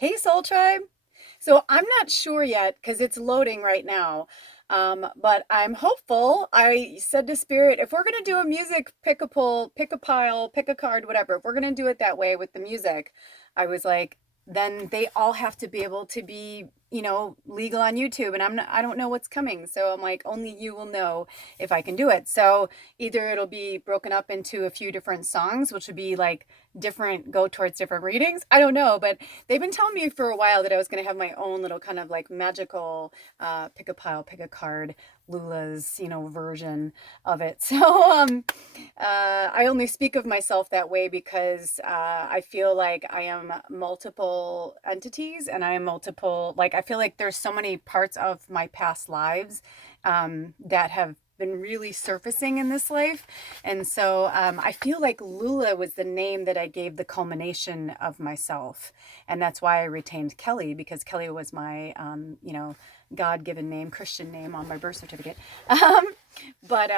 Hey, Soul Tribe. So I'm not sure yet because it's loading right now. But I'm hopeful. I said to Spirit, if we're gonna do a music pick a pull, pick a pile, pick a card, whatever, if we're gonna do it that way with the music, I was like, then they all have to be able to be, legal on YouTube. And I don't know what's coming. So I'm like, only you will know if I can do it. So either it'll be broken up into a few different songs, which would be like go towards different readings. I don't know, but they've been telling me for a while that I was going to have my own little kind of like magical pick a pile, pick a card, Lula's, version of it. So I only speak of myself that way because I feel like I am multiple entities and I am multiple, like, I feel like there's so many parts of my past lives that have been really surfacing in this life. And so I feel like Lula was the name that I gave the culmination of myself. And that's why I retained Kelly, because Kelly was my, God-given name, Christian name on my birth certificate. Um, but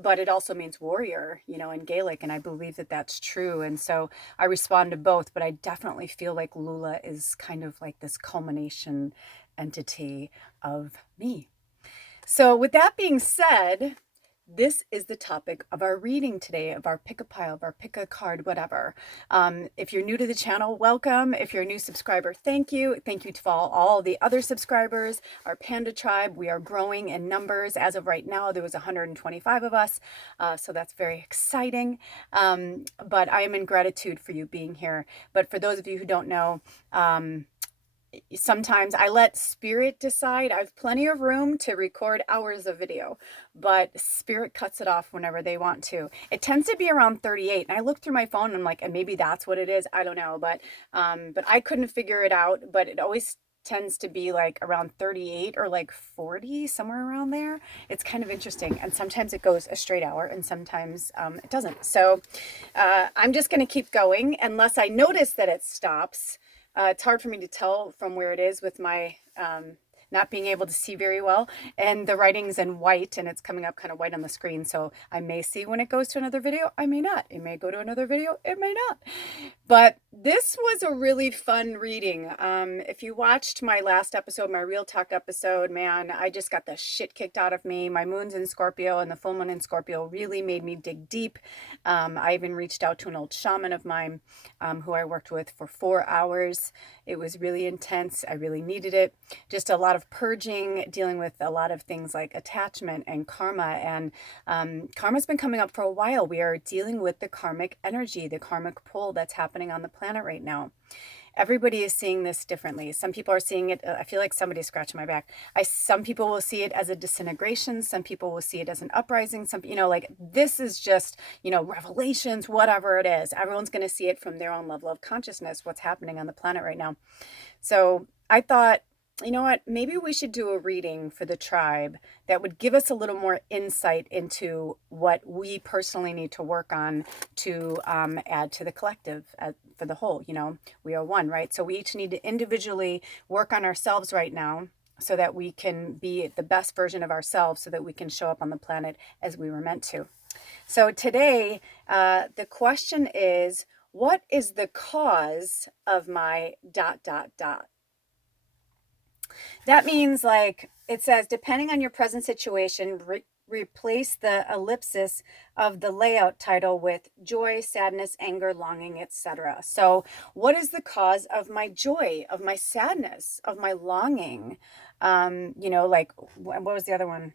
but it also means warrior, in Gaelic, and I believe that that's true. And so I respond to both, but I definitely feel like Lula is kind of like this culmination entity of me. So, with that being said, this is the topic of our reading today, of our pick a pile, of our pick a card, whatever. If you're new to the channel, welcome. If you're a new subscriber, thank you. Thank you to all the other subscribers, our Panda Tribe. We are growing in numbers. As of right now, there was 125 of us, so that's very exciting. But I am in gratitude for you being here. But for those of you who don't know, sometimes I let Spirit decide. I have plenty of room to record hours of video, but Spirit cuts it off whenever they want to. It tends to be around 38, and I look through my phone and I'm like, and maybe that's what it is. I don't know, but I couldn't figure it out. But it always tends to be like around 38 or like 40, somewhere around there. It's kind of interesting, and sometimes it goes a straight hour, and sometimes it doesn't. So I'm just going to keep going unless I notice that it stops. It's hard for me to tell from where it is with my not being able to see very well. And the writing's in white and it's coming up kind of white on the screen. So I may see when it goes to another video. I may not. It may go to another video. It may not. But this was a really fun reading. If you watched my last episode, my Real Talk episode, man, I just got the shit kicked out of me. My moon's in Scorpio and the full moon in Scorpio really made me dig deep. I even reached out to an old shaman of mine who I worked with for 4 hours. It was really intense. I really needed it. Just a lot of purging, dealing with a lot of things like attachment and karma. And karma's been coming up for a while. We are dealing with the karmic energy, the karmic pull that's happening on the planet right now. Everybody is seeing this differently. Some people are seeing it. I feel like somebody's scratching my back. Some people will see it as a disintegration. Some people will see it as an uprising. Some, like this is just, revelations, whatever it is. Everyone's going to see it from their own level of consciousness, what's happening on the planet right now. So I thought, you know what, maybe we should do a reading for the tribe that would give us a little more insight into what we personally need to work on to add to the collective for the whole. We are one, right? So we each need to individually work on ourselves right now so that we can be the best version of ourselves, so that we can show up on the planet as we were meant to. So today, the question is, what is the cause of my ... That means, like it says, depending on your present situation, replace the ellipsis of the layout title with joy, sadness, anger, longing, etc. So what is the cause of my joy, of my sadness, of my longing? Like, what was the other one?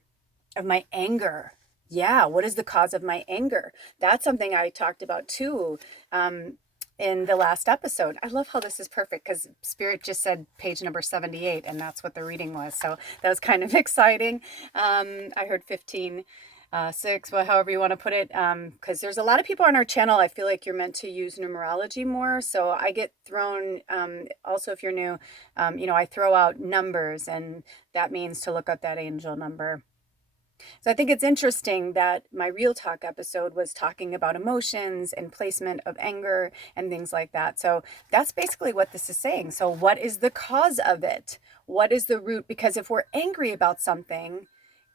Of my anger. Yeah, what is the cause of my anger? That's something I talked about too. In the last episode. I love how this is perfect because Spirit just said page number 78, and that's what the reading was. So that was kind of exciting. I heard 15, 6, well, however you want to put it, because there's a lot of people on our channel. I feel like you're meant to use numerology more. So I get thrown, also if you're new, I throw out numbers, and that means to look up that angel number. So I think it's interesting that my Real Talk episode was talking about emotions and placement of anger and things like that. So that's basically what this is saying. So what is the cause of it? What is the root? Because if we're angry about something,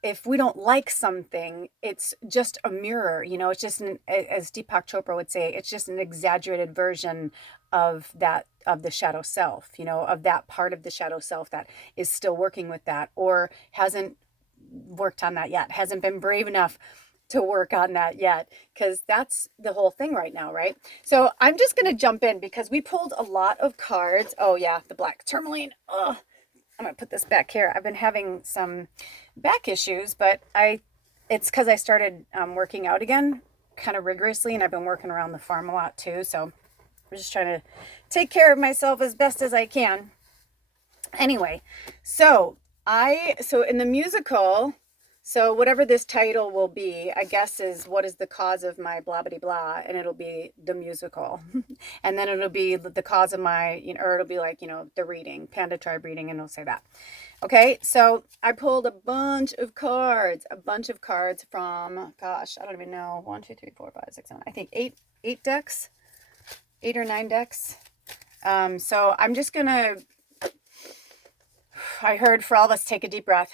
if we don't like something, it's just a mirror, it's just as Deepak Chopra would say, it's just an exaggerated version of that, of the shadow self, you know, of that part of the shadow self that is still working with that, or hasn't worked on that yet, hasn't been brave enough to work on that yet, because that's the whole thing right now, right? So I'm just going to jump in because we pulled a lot of cards. Oh yeah, the black tourmaline. Oh, I'm going to put this back here. I've been having some back issues, but it's because I started working out again kind of rigorously, and I've been working around the farm a lot too. So I'm just trying to take care of myself as best as I can. Anyway, so in the musical, so whatever this title will be, I guess, is what is the cause of my blah blah blah, and it'll be the musical, and then it'll be the cause of my, you know, or it'll be like, you know, the reading, Panda Tribe reading, and it'll say that. Okay, so I pulled a bunch of cards from, gosh, I don't even know, 1, 2, 3, 4, 5, 6, 7, I think eight decks, 8 or 9 decks. So I'm just gonna, I heard for all of us, take a deep breath.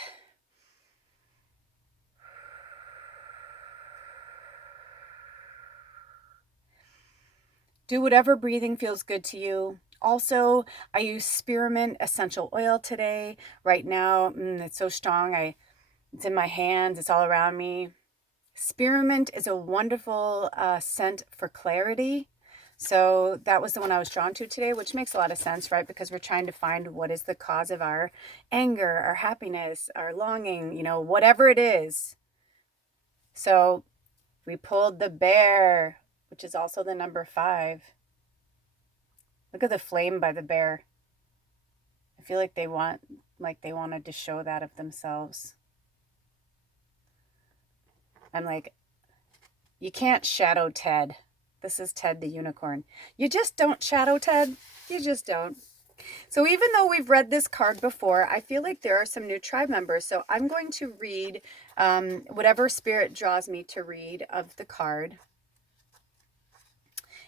Do whatever breathing feels good to you. Also, I use spearmint essential oil today. Right now, it's so strong. It's in my hands. It's all around me. Spearmint is a wonderful scent for clarity. So that was the one I was drawn to today, which makes a lot of sense, right? Because we're trying to find what is the cause of our anger, our happiness, our longing, you know, whatever it is. So we pulled the bear, which is also the number 5. Look at the flame by the bear. I feel like they wanted to show that of themselves. I'm like, you can't shadow Ted. This is Ted the unicorn. You just don't shadow Ted. You just don't. So even though we've read this card before, I feel like there are some new tribe members. So I'm going to read whatever spirit draws me to read of the card.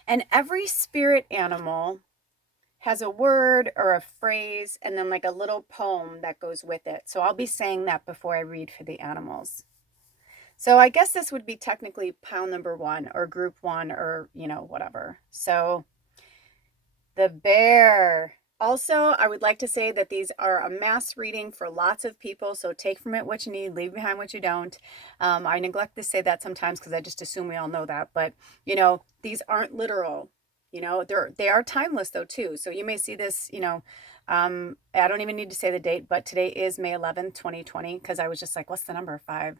And every spirit animal has a word or a phrase and then like a little poem that goes with it. So I'll be saying that before I read for the animals. So I guess this would be technically pile number 1 or group 1 or, you know, whatever. So the bear. Also, I would like to say that these are a mass reading for lots of people, so take from it what you need, leave behind what you don't. I neglect to say that sometimes because I just assume we all know that, but, you know, these aren't literal. You know, they are timeless, though, too. So you may see this, you know, I don't even need to say the date, but today is May 11th, 2020, because I was just like, what's the number? 5,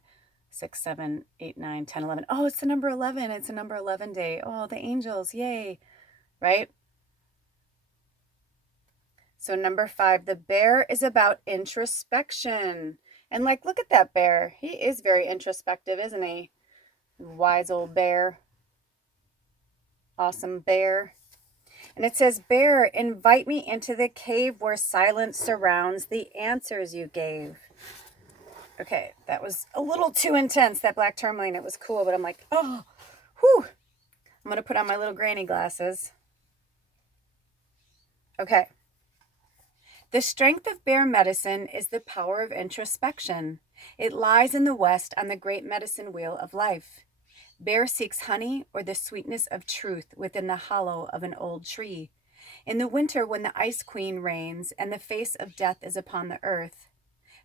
6, 7, 8, 9, 10, 11. Oh, it's the number 11. It's a number 11 day. Oh, the angels. Yay. Right? So number 5, the bear is about introspection. And like, look at that bear. He is very introspective, isn't he? Wise old bear. Awesome bear. And it says, bear, invite me into the cave where silence surrounds the answers you gave. Okay, that was a little too intense, that black tourmaline. It was cool, but I'm like, oh, whew. I'm going to put on my little granny glasses. Okay. The strength of bear medicine is the power of introspection. It lies in the west on the great medicine wheel of life. Bear seeks honey or the sweetness of truth within the hollow of an old tree. In the winter, when the ice queen reigns and the face of death is upon the earth,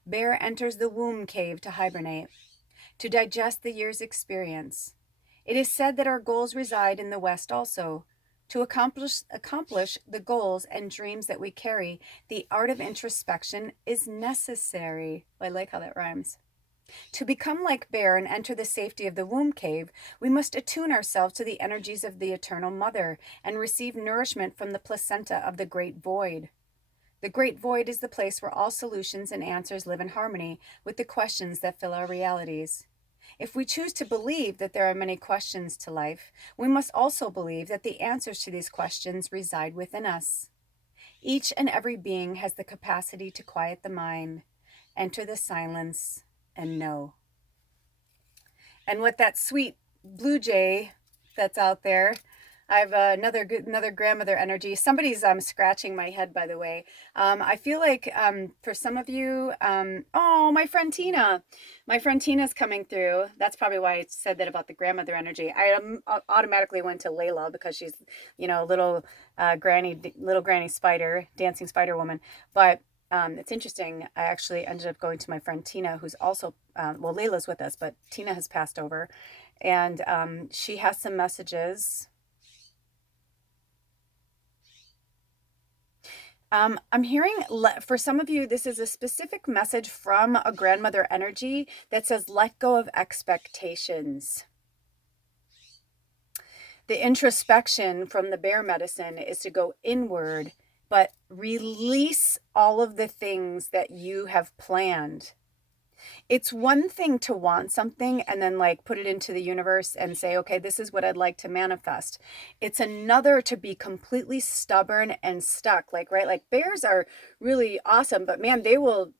bear enters the womb cave to hibernate, to digest the year's experience. It is said that our goals reside in the west also. To accomplish the goals and dreams that we carry, the art of introspection is necessary. I like how that rhymes. To become like bear and enter the safety of the womb cave, we must attune ourselves to the energies of the eternal mother and receive nourishment from the placenta of the great void. The great void is the place where all solutions and answers live in harmony with the questions that fill our realities. If we choose to believe that there are many questions to life, we must also believe that the answers to these questions reside within us. Each and every being has the capacity to quiet the mind, enter the silence, and know. And with that sweet blue jay that's out there, I have another grandmother energy. Somebody's scratching my head, by the way. I feel like for some of you, oh, my friend Tina's coming through. That's probably why I said that about the grandmother energy. I automatically went to Layla because she's, little granny spider, dancing spider woman. But it's interesting. I actually ended up going to my friend Tina, who's also well, Layla's with us, but Tina has passed over, and she has some messages. I'm hearing for some of you, this is a specific message from a grandmother energy that says, let go of expectations. The introspection from the bear medicine is to go inward, but release all of the things that you have planned. It's one thing to want something and then like put it into the universe and say, okay, this is what I'd like to manifest. It's another to be completely stubborn and stuck. Like, right, like bears are really awesome, but man, they will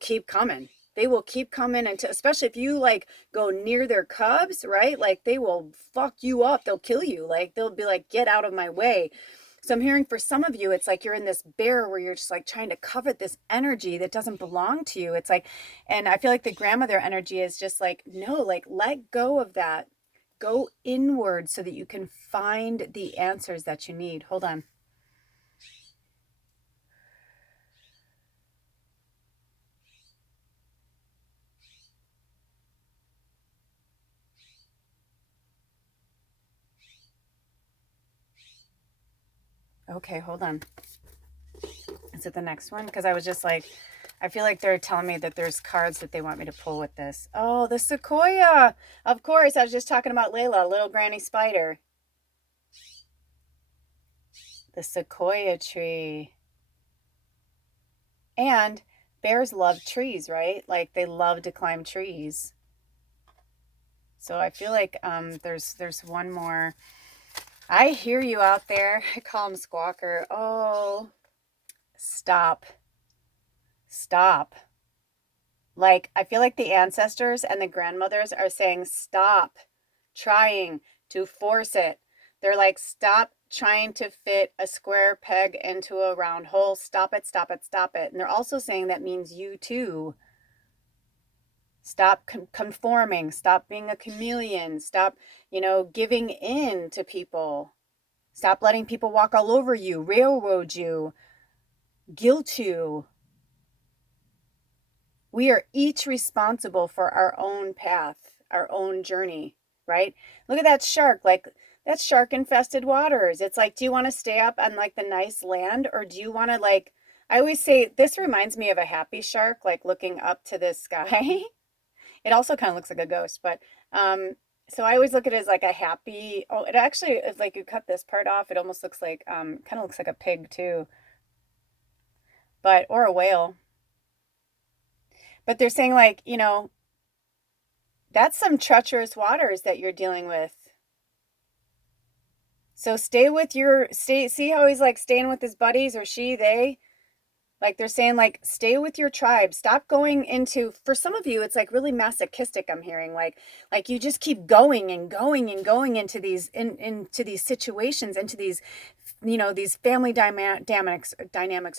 keep coming. They will keep coming until, especially if you like go near their cubs, right? Like they will fuck you up. They'll kill you. Like they'll be like, get out of my way. So I'm hearing for some of you, it's like you're in this bear where you're just like trying to covet this energy that doesn't belong to you. It's like, and I feel like the grandmother energy is just like, no, like let go of that. Go inward so that you can find the answers that you need. Hold on. Okay, hold on. Is it the next one? Because I was just like, I feel like they're telling me that there's cards that they want me to pull with this. Oh, the sequoia. Of course, I was just talking about Layla, little granny spider. The sequoia tree. And bears love trees, right? Like they love to climb trees. So I feel like there's one more. I hear you out there. I call him Squawker. Oh, stop. Stop. Like, I feel like the ancestors and the grandmothers are saying, stop trying to force it. They're like, stop trying to fit a square peg into a round hole. Stop it, stop it, stop it. And they're also saying that means you too. Stop conforming. Stop being a chameleon. Stop, giving in to people. Stop letting people walk all over you, railroad you, guilt you. We are each responsible for our own path, our own journey, right? Look at that shark, like that shark infested waters. It's like, do you want to stay up on like the nice land, or do you want to like, I always say this reminds me of a happy shark, like looking up to the sky. It also kind of looks like a ghost, but so I always look at it as like a happy, oh, it actually is like you cut this part off, it almost looks like kind of looks like a pig too, but or a whale. But they're saying like, that's some treacherous waters that you're dealing with. So see how he's like staying with his buddies, or they, like they're saying like stay with your tribe. Stop going into, for some of you it's like really masochistic. I'm hearing like you just keep going and going and going into into these situations, into these these family dynamics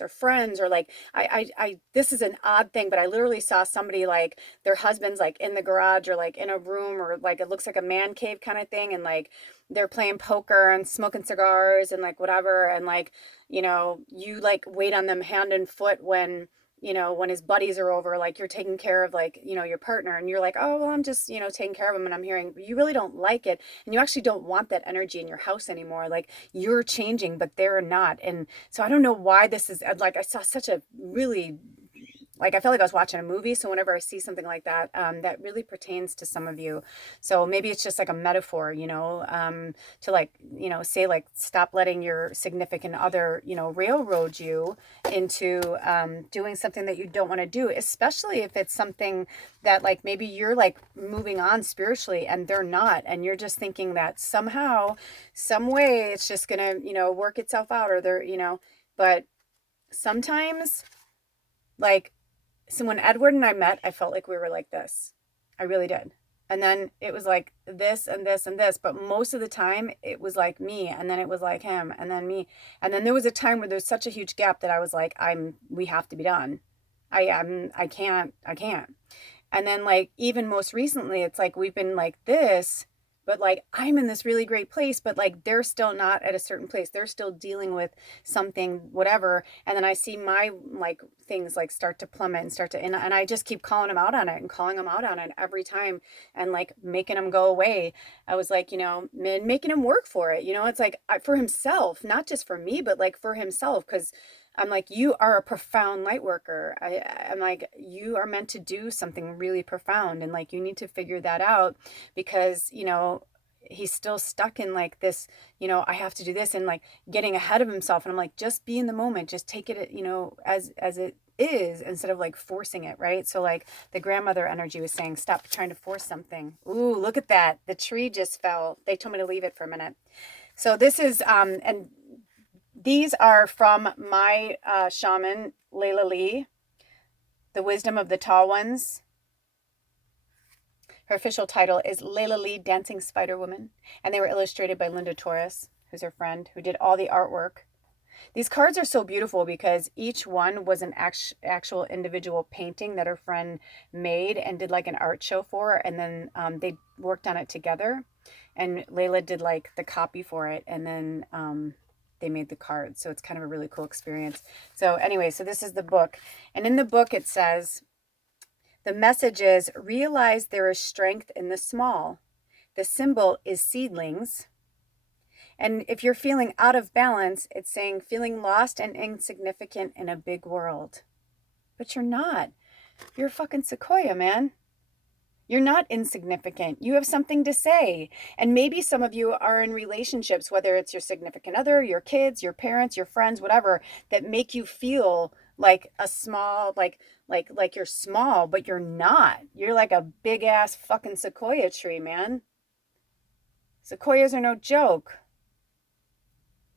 or friends, or like I this is an odd thing, but I literally saw somebody like their husband's like in the garage or like in a room, or like it looks like a man cave kind of thing, and like they're playing poker and smoking cigars and like whatever, and like you like wait on them hand and foot when when his buddies are over, like you're taking care of like your partner, and you're like, oh well, I'm just taking care of him, and I'm hearing you really don't like it, and you actually don't want that energy in your house anymore. Like you're changing but they're not. And so I don't know why this is like, I saw such a really, like I felt like I was watching a movie. So whenever I see something like that, that really pertains to some of you. So maybe it's just like a metaphor, to like, say like stop letting your significant other, railroad you into doing something that you don't want to do, especially if it's something that like maybe you're like moving on spiritually and they're not, and you're just thinking that somehow, some way it's just gonna, work itself out, or they're, but sometimes like, so when Edward and I met, I felt like we were like this. I really did. And then it was like this and this and this, but most of the time it was like me, and then it was like him, and then me. And then there was a time where there's such a huge gap that I was like, we have to be done. I can't. And then like even most recently, it's like we've been like this, but like I'm in this really great place, but like they're still not at a certain place. They're still dealing with something, whatever. And then I see my like things like start to plummet and and I just keep calling them out on it and calling them out on it every time and like making them go away. I was like, making him work for it. It's like for himself, not just for me, but like for himself. Cause I'm like, you are a profound light worker. I'm like, you are meant to do something really profound. And like, you need to figure that out because, he's still stuck in like this, I have to do this and like getting ahead of himself. And I'm like, just be in the moment, just take it, as it is instead of like forcing it. Right. So like the grandmother energy was saying, stop trying to force something. Ooh, look at that. The tree just fell. They told me to leave it for a minute. So this is, and these are from my shaman, Layla Lee, The Wisdom of the Tall Ones. Her official title is Layla Lee, Dancing Spider Woman. And they were illustrated by Linda Torres, who's her friend, who did all the artwork. These cards are so beautiful because each one was an actual individual painting that her friend made and did like an art show for. And then they worked on it together. And Layla did like the copy for it. And then they made the cards. So it's kind of a really cool experience. So anyway, so this is the book. And in the book it says, the message is, realize there is strength in the small. The symbol is seedlings. And if you're feeling out of balance, it's saying feeling lost and insignificant in a big world. But you're not. You're a fucking sequoia, man. You're not insignificant. You have something to say. And maybe some of you are in relationships, whether it's your significant other, your kids, your parents, your friends, whatever, that make you feel like a small, like you're small, but you're not. You're like a big ass fucking sequoia tree, man. Sequoias are no joke.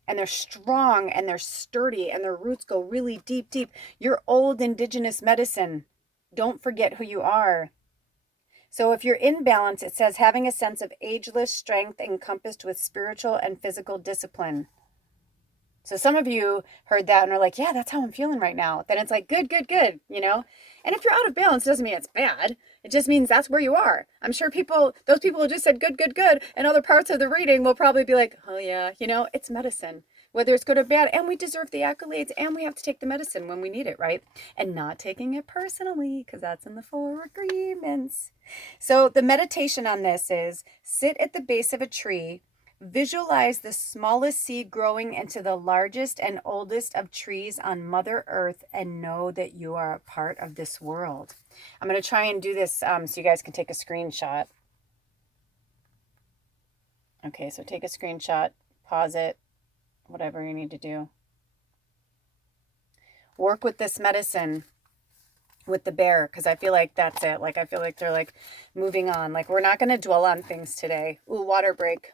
And they're strong and they're sturdy and their roots go really deep, deep. You're old indigenous medicine. Don't forget who you are. So if you're in balance, it says having a sense of ageless strength encompassed with spiritual and physical discipline. So some of you heard that and are like, yeah, that's how I'm feeling right now. Then it's like, good, good, good, And if you're out of balance, it doesn't mean it's bad. It just means that's where you are. I'm sure those people who just said good, good, good, and other parts of the reading will probably be like, oh yeah, it's medicine. Whether it's good or bad, and we deserve the accolades, and we have to take the medicine when we need it, right? And not taking it personally, because that's in the 4 agreements. So the meditation on this is, sit at the base of a tree, visualize the smallest seed growing into the largest and oldest of trees on Mother Earth, and know that you are a part of this world. I'm going to try and do this so you guys can take a screenshot. Okay, so take a screenshot, pause it, whatever you need to do. Work with this medicine with the bear, because I feel like that's it. Like I feel like they're like moving on. Like we're not going to dwell on things today. Ooh, water break.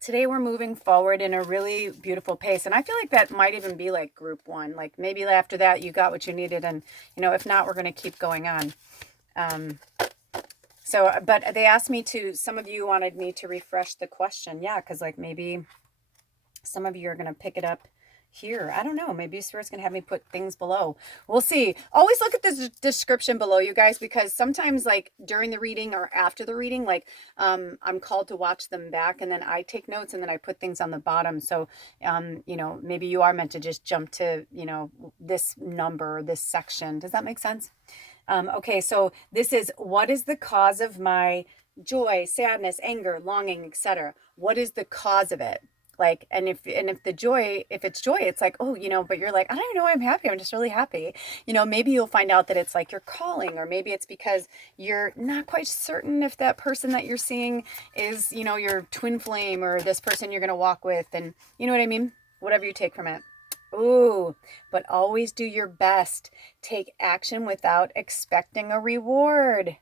Today we're moving forward in a really beautiful pace. And I feel like that might even be like group 1. Like maybe after that you got what you needed. And, if not, we're going to keep going on. But they asked me some of you wanted me to refresh the question. Yeah, because like maybe some of you are going to pick it up here. I don't know. Maybe Spirit's going to have me put things below. We'll see. Always look at the description below, you guys, because sometimes like during the reading or after the reading, like I'm called to watch them back, and then I take notes and then I put things on the bottom. So, maybe you are meant to just jump to, this number, this section. Does that make sense? Okay, so this is, what is the cause of my joy, sadness, anger, longing, etc.? What is the cause of it? Like, and if it's joy, it's like, oh, but you're like, I don't even know why I'm happy. I'm just really happy. Maybe you'll find out that it's like your calling, or maybe it's because you're not quite certain if that person that you're seeing is, your twin flame, or this person you're going to walk with. And you know what I mean? Whatever you take from it. Ooh, but always do your best. Take action without expecting a reward.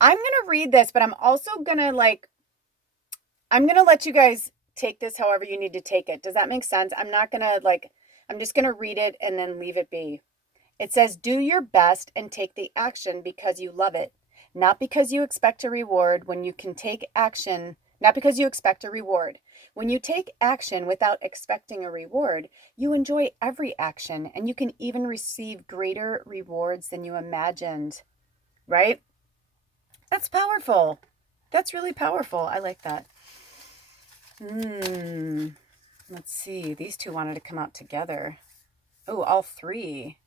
I'm going to read this, but I'm also going to I'm going to let you guys take this however you need to take it. Does that make sense? I'm not going to I'm just going to read it and then leave it be. It says, do your best and take the action because you love it, not because you expect a reward. When you can take action, not because you expect a reward. When you take action without expecting a reward, you enjoy every action, and you can even receive greater rewards than you imagined, right? That's powerful. That's really powerful. I like that. Let's see. These two wanted to come out together. Oh, all three.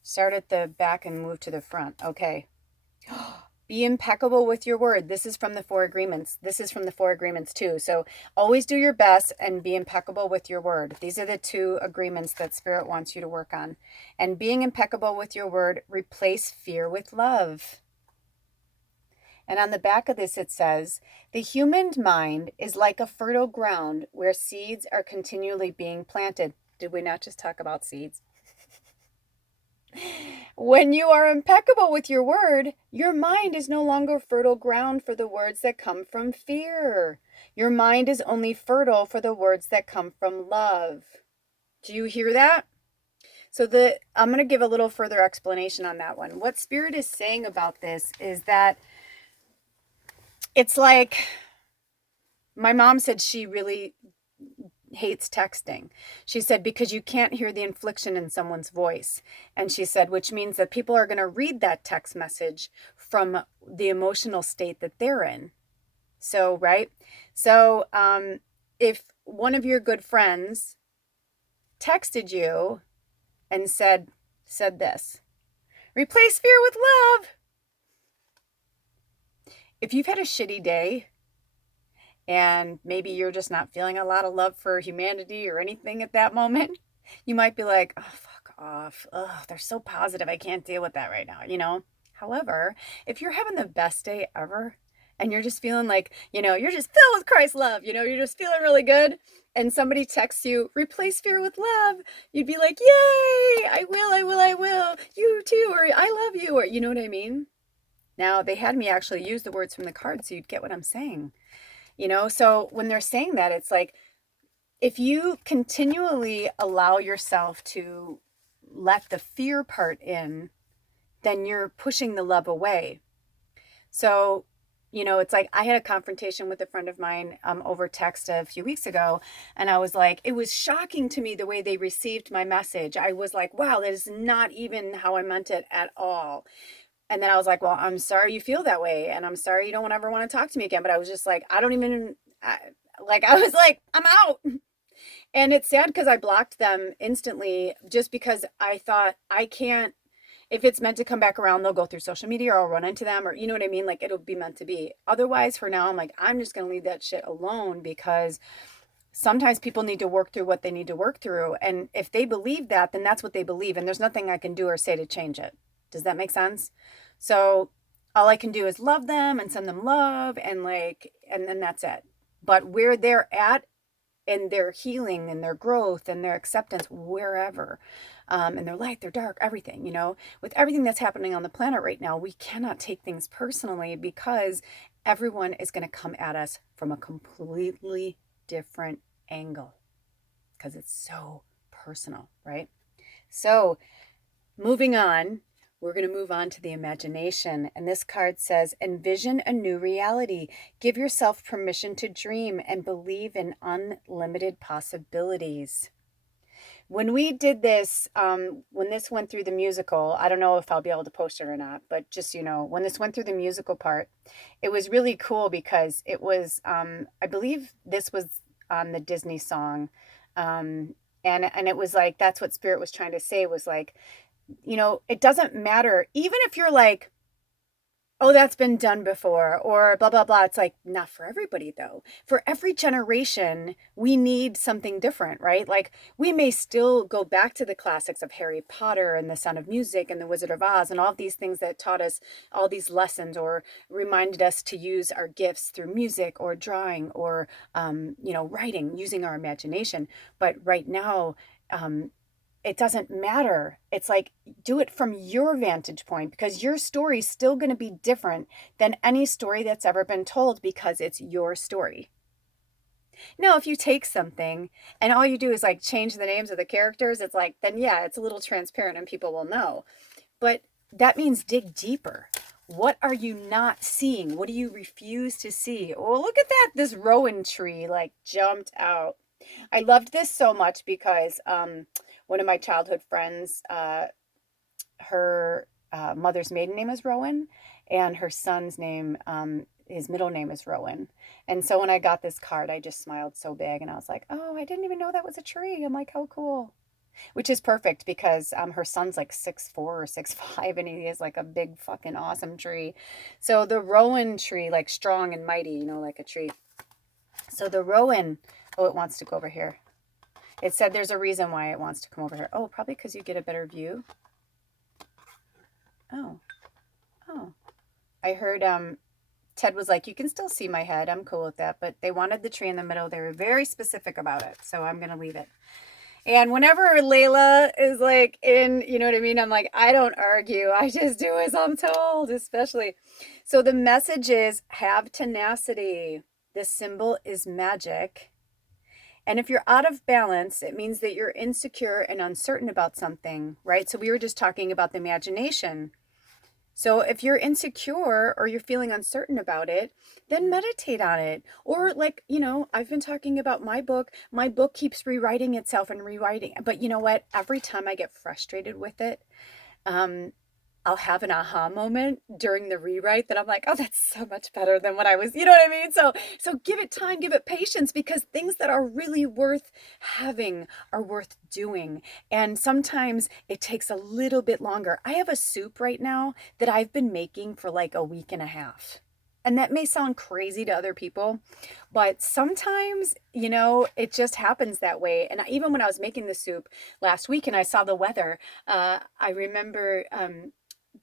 Start at the back and move to the front. Okay. Be impeccable with your word. This is from the 4 agreements. This is from the 4 agreements too. So always do your best and be impeccable with your word. These are the 2 agreements that Spirit wants you to work on. And being impeccable with your word, replace fear with love. And on the back of this, it says, the human mind is like a fertile ground where seeds are continually being planted. Did we not just talk about seeds? When you are impeccable with your word, your mind is no longer fertile ground for the words that come from fear. Your mind is only fertile for the words that come from love. Do you hear that? So I'm going to give a little further explanation on that one. What Spirit is saying about this is that it's like my mom said she really hates texting. She said, because you can't hear the inflection in someone's voice. And she said, which means that people are going to read that text message from the emotional state that they're in. So, right? So, if one of your good friends texted you and said this, replace fear with love. If you've had a shitty day, and maybe you're just not feeling a lot of love for humanity or anything at that moment, you might be like, oh, fuck off. Oh, they're so positive. I can't deal with that right now, you know? However, if you're having the best day ever and you're just feeling like, you know, you're just filled with Christ's love, you know, you're just feeling really good, and somebody texts you, replace fear with love, you'd be like, yay, I will, you too, or I love you, or you know what I mean? Now, they had me actually use the words from the card so you'd get what I'm saying. You know, so when they're saying that, it's like, if you continually allow yourself to let the fear part in, then you're pushing the love away. So, you know, it's like I had a confrontation with a friend of mine over text a few weeks ago. And I was like, it was shocking to me the way they received my message. I was like, wow, that is not even how I meant it at all. And then I was like, well, I'm sorry you feel that way. And I'm sorry you don't ever want to talk to me again. But I was just like, I was like, I'm out. And it's sad because I blocked them instantly just because I thought I can't, if it's meant to come back around, they'll go through social media or I'll run into them or, you know what I mean? Like it'll be meant to be. Otherwise, for now, I'm like, I'm just going to leave that shit alone because sometimes people need to work through what they need to work through. And if they believe that, then that's what they believe. And there's nothing I can do or say to change it. Does that make sense? So all I can do is love them and send them love and then that's it. But where they're at in their healing and their growth and their acceptance, wherever, and their light, their dark, everything, you know, with everything that's happening on the planet right now, we cannot take things personally because everyone is going to come at us from a completely different angle because it's so personal, right? So moving on, we're going to move on to the imagination. And this card says, envision a new reality. Give yourself permission to dream and believe in unlimited possibilities. When we did this, when this went through the musical, I don't know if I'll be able to post it or not, but just, you know, when this went through the musical part, it was really cool because it was, I believe this was on the Disney song. And it was like, that's what Spirit was trying to say was like, you know, it doesn't matter. Even if you're like, oh, that's been done before or blah, blah, blah. It's like, not for everybody though. For every generation, we need something different, right? Like we may still go back to the classics of Harry Potter and The Sound of Music and The Wizard of Oz and all of these things that taught us all these lessons or reminded us to use our gifts through music or drawing or, you know, writing, using our imagination. But right now, it doesn't matter. It's like, do it from your vantage point because your story is still going to be different than any story that's ever been told because it's your story. No, if you take something and all you do is like change the names of the characters, it's like, then yeah, it's a little transparent and people will know. But that means dig deeper. What are you not seeing? What do you refuse to see? Oh, look at that. This rowan tree like jumped out. I loved this so much because one of my childhood friends, her mother's maiden name is Rowan, and her son's name, his middle name is Rowan. And so when I got this card, I just smiled so big and I was like, oh, I didn't even know that was a tree. I'm like, how cool. Which is perfect because her son's like 6'4" or 6'5", and he is like a big fucking awesome tree. So the rowan tree, like strong and mighty, you know, like a tree. So the rowan, oh, it wants to go over here. It said there's a reason why it wants to come over here. Oh, probably because you get a better view. Oh, oh. I heard Ted was like, you can still see my head. I'm cool with that. But they wanted the tree in the middle. They were very specific about it. So I'm going to leave it. And whenever Layla is like in, you know what I mean? I'm like, I don't argue. I just do as I'm told, especially. So the message is have tenacity. This symbol is magic. And if you're out of balance, it means that you're insecure and uncertain about something, right? So we were just talking about the imagination. So if you're insecure or you're feeling uncertain about it, then meditate on it. Or like, you know, I've been talking about my book. My book keeps rewriting itself and rewriting. But you know what? Every time I get frustrated with it, I'll have an aha moment during the rewrite that I'm like, oh, that's so much better than what I was, you know what I mean? So give it time, give it patience, because things that are really worth having are worth doing. And sometimes it takes a little bit longer. I have a soup right now that I've been making for like a week and a half. And that may sound crazy to other people, but sometimes, you know, it just happens that way. And even when I was making the soup last week and I saw the weather, I remember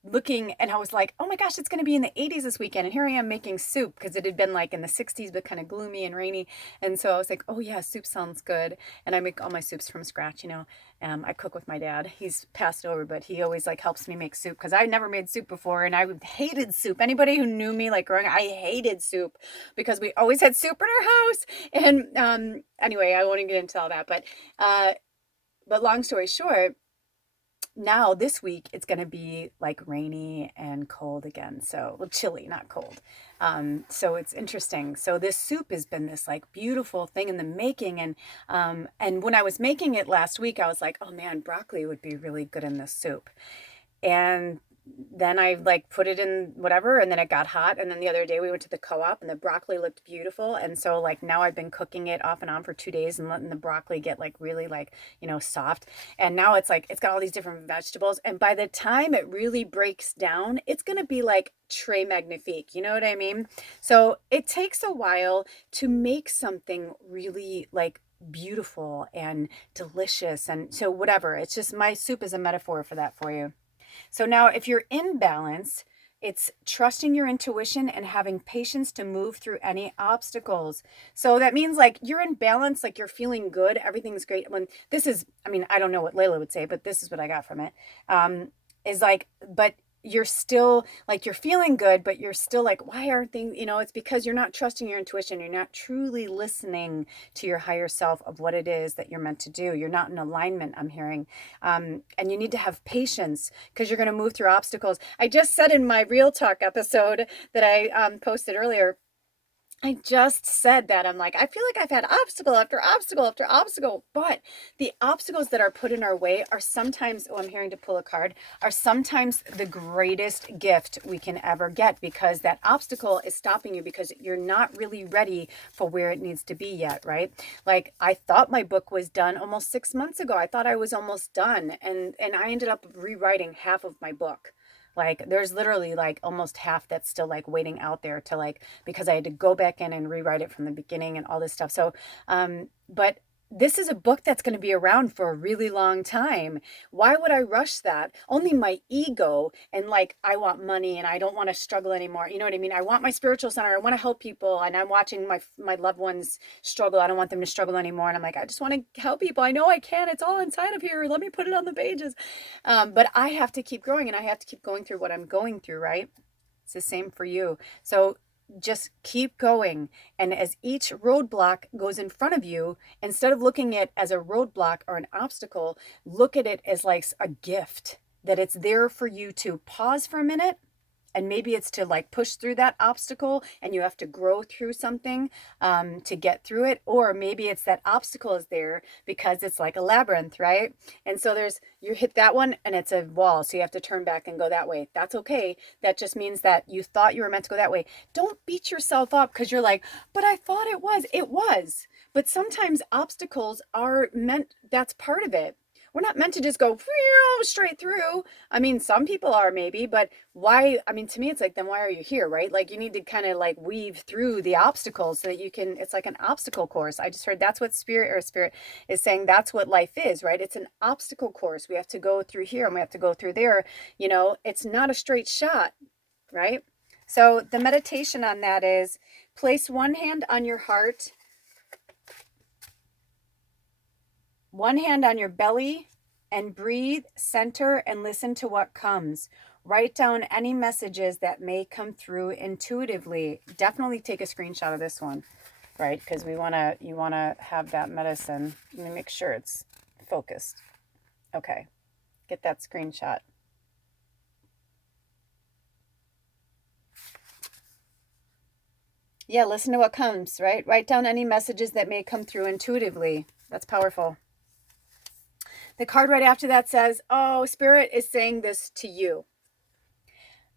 looking and I was like, oh my gosh, it's going to be in the 80s this weekend. And here I am making soup because it had been like in the 60s, but kind of gloomy and rainy. And so I was like, oh yeah, soup sounds good. And I make all my soups from scratch, you know. I cook with my dad. He's passed over, but he always like helps me make soup because I never made soup before and I hated soup. Anybody who knew me like growing up, I hated soup because we always had soup in our house. And anyway, I won't even get into all that. But long story short, now this week it's going to be like rainy and cold again. So, well, chilly, not cold. So it's interesting. So this soup has been this like beautiful thing in the making. And when I was making it last week, I was like, oh man, broccoli would be really good in this soup. And then I like put it in whatever, and then it got hot. And then the other day we went to the co-op and the broccoli looked beautiful. And so like now I've been cooking it off and on for 2 days and letting the broccoli get like really like, you know, soft. And now it's like, it's got all these different vegetables. And by the time it really breaks down, it's going to be like très magnifique. You know what I mean? So it takes a while to make something really like beautiful and delicious. And so whatever, it's just my soup is a metaphor for that for you. So now if you're in balance, it's trusting your intuition and having patience to move through any obstacles. So that means like you're in balance, like you're feeling good, everything's great. When this is, I mean, I don't know what Layla would say, but this is what I got from it. Is like, but you're still like, you're feeling good, but you're still like, why aren't things, you know, it's because you're not trusting your intuition. You're not truly listening to your higher self of what it is that you're meant to do. You're not in alignment, I'm hearing. And you need to have patience because you're going to move through obstacles. I just said in my Real Talk episode that I posted earlier, I just said that. I'm like, I feel like I've had obstacle after obstacle after obstacle, but the obstacles that are put in our way are sometimes, oh, I'm hearing to pull a card, are sometimes the greatest gift we can ever get because that obstacle is stopping you because you're not really ready for where it needs to be yet, right? Like I thought my book was done almost 6 months ago. I thought I was almost done and I ended up rewriting half of my book. Like there's literally like almost half that's still like waiting out there to like, because I had to go back in and rewrite it from the beginning and all this stuff. So, but this is a book that's going to be around for a really long time. Why would I rush that? Only my ego and like, I want money and I don't want to struggle anymore. You know what I mean? I want my spiritual center. I want to help people and I'm watching my loved ones struggle. I don't want them to struggle anymore. And I'm like, I just want to help people. I know I can. It's all inside of here. Let me put it on the pages. But I have to keep growing and I have to keep going through what I'm going through, right? It's the same for you. So just keep going. And as each roadblock goes in front of you, instead of looking at it as a roadblock or an obstacle, look at it as like a gift, that it's there for you to pause for a minute. And maybe it's to like push through that obstacle and you have to grow through something to get through it. Or maybe it's that obstacle is there because it's like a labyrinth, right? And so you hit that one and it's a wall. So you have to turn back and go that way. That's okay. That just means that you thought you were meant to go that way. Don't beat yourself up because you're like, but I thought it was. It was. But sometimes obstacles are meant, that's part of it. We're not meant to just go straight through. I mean, some people are maybe, but why? I mean, to me, it's like, then why are you here, right? Like you need to kind of like weave through the obstacles so that you can, it's like an obstacle course. I just heard that's what spirit is saying. That's what life is, right? It's an obstacle course. We have to go through here and we have to go through there. You know, it's not a straight shot, right? So the meditation on that is place one hand on your heart, one hand on your belly, and breathe, center, and listen to what comes. Write down any messages that may come through intuitively. Definitely take a screenshot of this one, right? Because you want to have that medicine. Let me make sure it's focused. Okay, get that screenshot. Yeah, listen to what comes, right? Write down any messages that may come through intuitively. That's powerful. The card right after that says, oh, Spirit is saying this to you.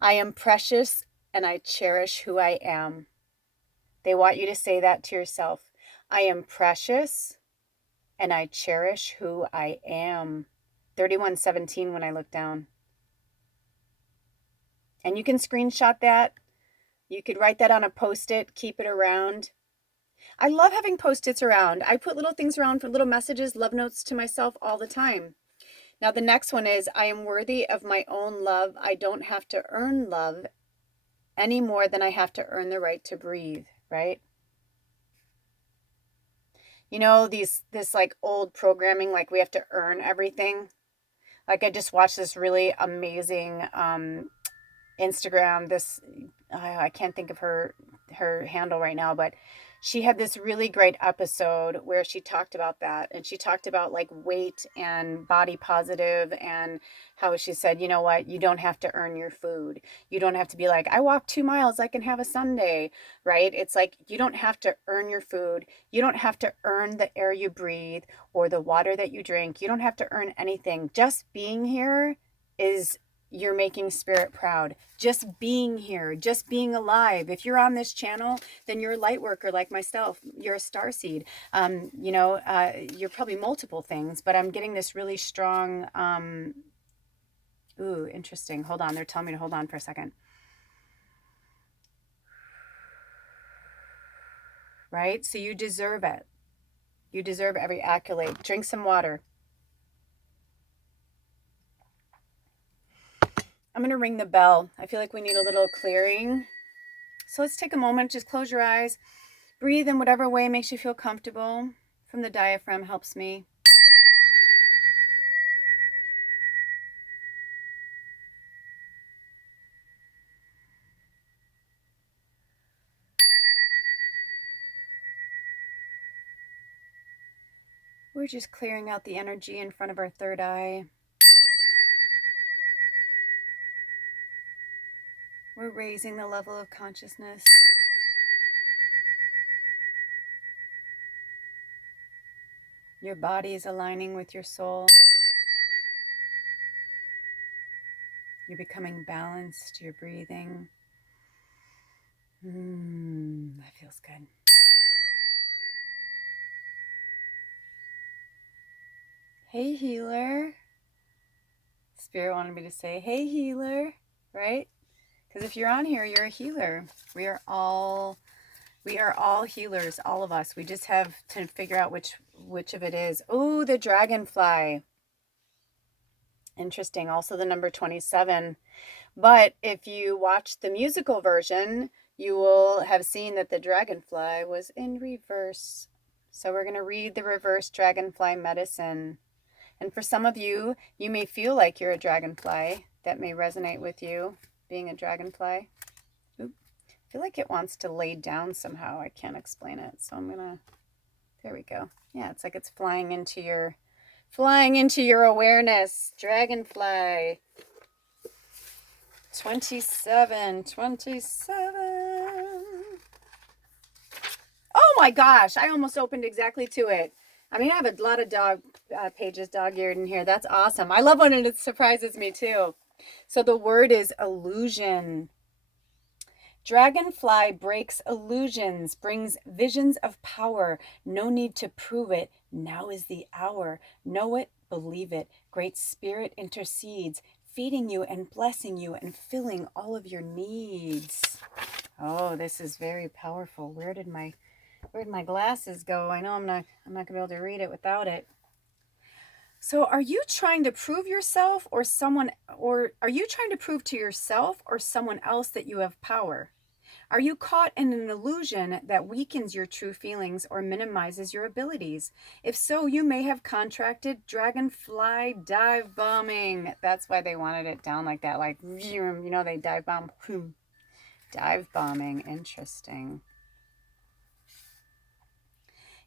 I am precious and I cherish who I am. They want you to say that to yourself. I am precious and I cherish who I am. 31:17 when I look down. And you can screenshot that. You could write that on a Post-it, keep it around. I love having Post-its around. I put little things around for little messages, love notes to myself all the time. Now the next one is, I am worthy of my own love. I don't have to earn love any more than I have to earn the right to breathe, right? You know, this like old programming, like we have to earn everything. Like I just watched this really amazing Instagram, I can't think of her handle right now, but she had this really great episode where she talked about that, and she talked about like weight and body positive, and how she said, you know what, you don't have to earn your food. You don't have to be like, I walk 2 miles, I can have a sundae, right? It's like, you don't have to earn your food. You don't have to earn the air you breathe or the water that you drink. You don't have to earn anything. Just being here is, you're making Spirit proud. Just being here, just being alive. If you're on this channel, then you're a light worker like myself. You're a starseed. You're probably multiple things, but I'm getting this really strong, ooh, interesting. Hold on. They're telling me to hold on for a second. Right? So you deserve it. You deserve every accolade. Drink some water. I'm going to ring the bell. I feel like we need a little clearing. So let's take a moment. Just close your eyes. Breathe in whatever way makes you feel comfortable. From the diaphragm helps me. We're just clearing out the energy in front of our third eye. We're raising the level of consciousness. Your body is aligning with your soul. You're becoming balanced. You're breathing. That feels good. Hey, healer. Spirit wanted me to say, hey, healer, right? Because if you're on here, you're a healer. We are all healers, all of us. We just have to figure out which of it is. Oh, the dragonfly. Interesting. Also the number 27. But if you watch the musical version, you will have seen that the dragonfly was in reverse. So we're going to read the reverse dragonfly medicine. And for some of you, you may feel like you're a dragonfly. That may resonate with you, being a dragonfly. Oop. I feel like it wants to lay down somehow. I can't explain it. So I'm gonna, there we go. Yeah, it's like it's flying into your awareness. Dragonfly. 27. Oh my gosh, I almost opened exactly to it. I mean, I have a lot of dog pages dog-eared in here. That's awesome. I love when it surprises me too. So the word is illusion. Dragonfly breaks illusions, brings visions of power. No need to prove it. Now is the hour. Know it, believe it. Great Spirit intercedes, feeding you and blessing you and filling all of your needs. Oh, this is very powerful. Where'd my glasses go? I know I'm not gonna be able to read it without it. So are you trying to prove yourself or are you trying to prove to yourself or someone else that you have power? Are you caught in an illusion that weakens your true feelings or minimizes your abilities? If so, you may have contracted dragonfly dive bombing. That's why they wanted it down like that, like, they dive bomb. Dive bombing. Interesting.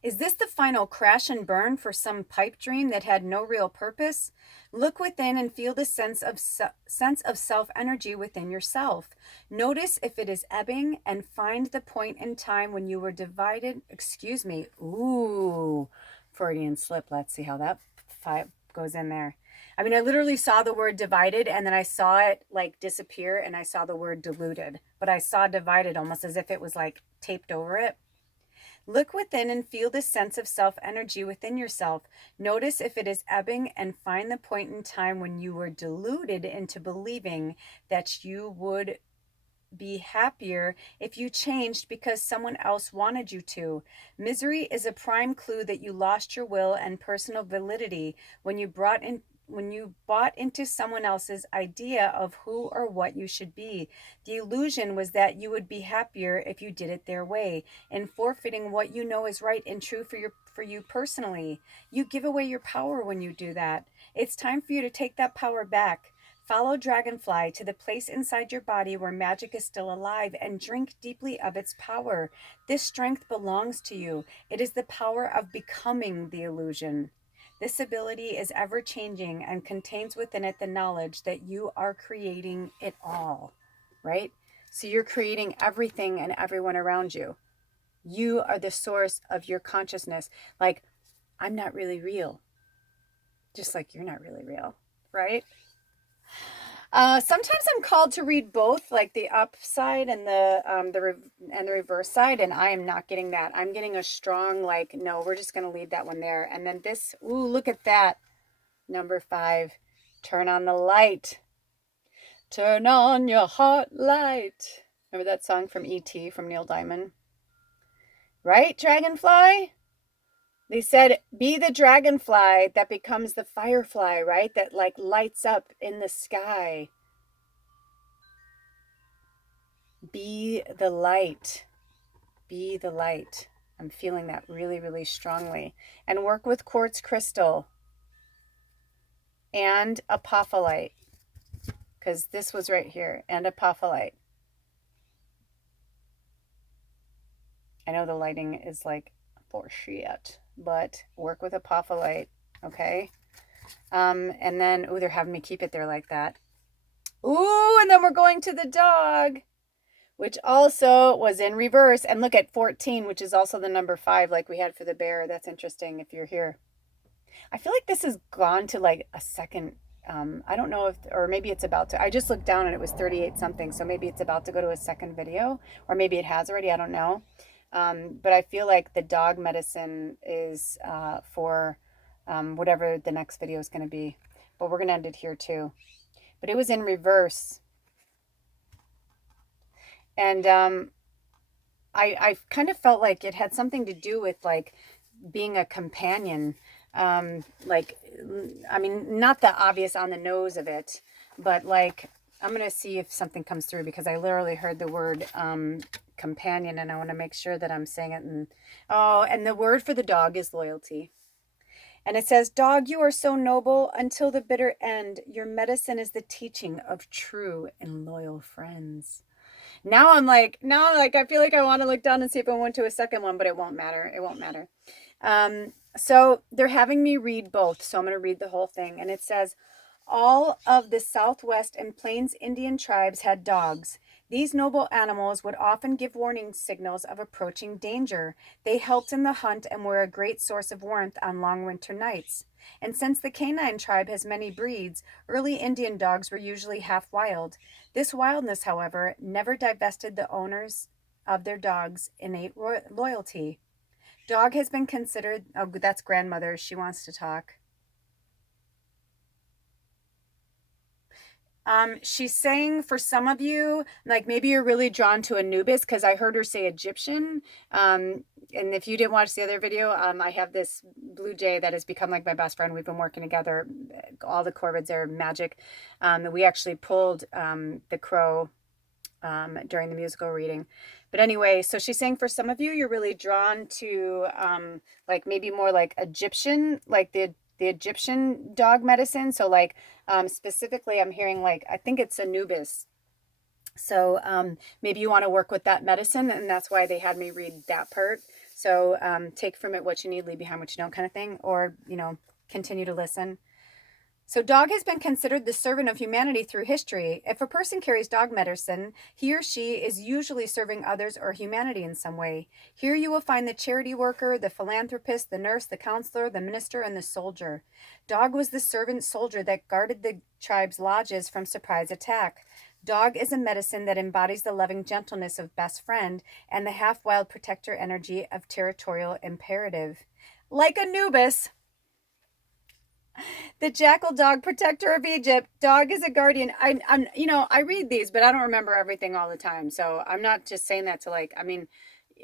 Is this the final crash and burn for some pipe dream that had no real purpose? Look within and feel the sense of self energy within yourself. Notice if it is ebbing and find the point in time when you were divided. Excuse me. Ooh, Freudian slip. Let's see how that goes in there. I mean, I literally saw the word divided and then I saw it like disappear and I saw the word diluted, but I saw divided almost as if it was like taped over it. Look within and feel the sense of self-energy within yourself. Notice if it is ebbing and find the point in time when you were deluded into believing that you would be happier if you changed because someone else wanted you to. Misery is a prime clue that you lost your will and personal validity when you bought into someone else's idea of who or what you should be. The illusion was that you would be happier if you did it their way, and forfeiting what you know is right and true for you personally. You give away your power when you do that. It's time for you to take that power back. Follow Dragonfly to the place inside your body where magic is still alive and drink deeply of its power. This strength belongs to you. It is the power of becoming the illusion. This ability is ever-changing and contains within it the knowledge that you are creating it all, right? So you're creating everything and everyone around you. You are the source of your consciousness. Like, I'm not really real. Just like you're not really real, right? Sometimes I'm called to read both, like the upside and the reverse side, and I am not getting that. I'm getting a strong, like, no, we're just going to leave that one there. And then this, ooh, look at that. Number 5, turn on the light. Turn on your heart light. Remember that song from E.T. from Neil Diamond? Right, Dragonfly? They said, be the dragonfly that becomes the firefly, right? That like lights up in the sky. Be the light. Be the light. I'm feeling that really, really strongly. And work with quartz crystal and apophyllite. Because this was right here. And apophyllite. I know the lighting is like for shit. But work with apophyllite. Okay. And then, they're having me keep it there like that. Ooh, and then we're going to the dog, which also was in reverse. And look at 14, which is also the number 5 like we had for the bear. That's interesting if you're here. I feel like this has gone to like a second. I don't know if, or maybe it's about to. I just looked down and it was 38 something. So maybe it's about to go to a second video, or maybe it has already. I don't know. But I feel like the dog medicine is for whatever the next video is going to be. But we're going to end it here too. But it was in reverse. And I kind of felt like it had something to do with like being a companion. Like, I mean, not the obvious on the nose of it, but like, I'm going to see if something comes through because I literally heard the word companion and I want to make sure that I'm saying it. And the word for the dog is loyalty. And it says, dog, you are so noble until the bitter end. Your medicine is the teaching of true and loyal friends. Now I'm like, I feel like I want to look down and see if I went to a second one, but it won't matter. It won't matter. So they're having me read both. So I'm going to read the whole thing. And it says, all of the Southwest and Plains Indian tribes had dogs. These noble animals would often give warning signals of approaching danger. They helped in the hunt and were a great source of warmth on long winter nights. And since the canine tribe has many breeds, early Indian dogs were usually half wild. This wildness, however, never divested the owners of their dogs' innate loyalty. Dog has been considered, oh, that's grandmother. She wants to talk. She's saying for some of you, like maybe you're really drawn to Anubis because I heard her say Egyptian. And if you didn't watch the other video, I have this blue jay that has become like my best friend. We've been working together. All the corvids are magic. We actually pulled the crow during the musical reading. But anyway, so she's saying for some of you, you're really drawn to like maybe more like Egyptian, like the Egyptian dog medicine. So like specifically, I'm hearing like I think it's Anubis. So maybe you want to work with that medicine, and that's why they had me read that part. So take from it what you need, leave behind what you don't, kind of thing, or continue to listen. So dog has been considered the servant of humanity through history. If a person carries dog medicine, he or she is usually serving others or humanity in some way. Here you will find the charity worker, the philanthropist, the nurse, the counselor, the minister, and the soldier. Dog was the servant soldier that guarded the tribe's lodges from surprise attack. Dog is a medicine that embodies the loving gentleness of best friend and the half-wild protector energy of territorial imperative. Like Anubis, the jackal dog protector of Egypt. Dog is a guardian. I read these, but I don't remember everything all the time. So I'm not just saying that to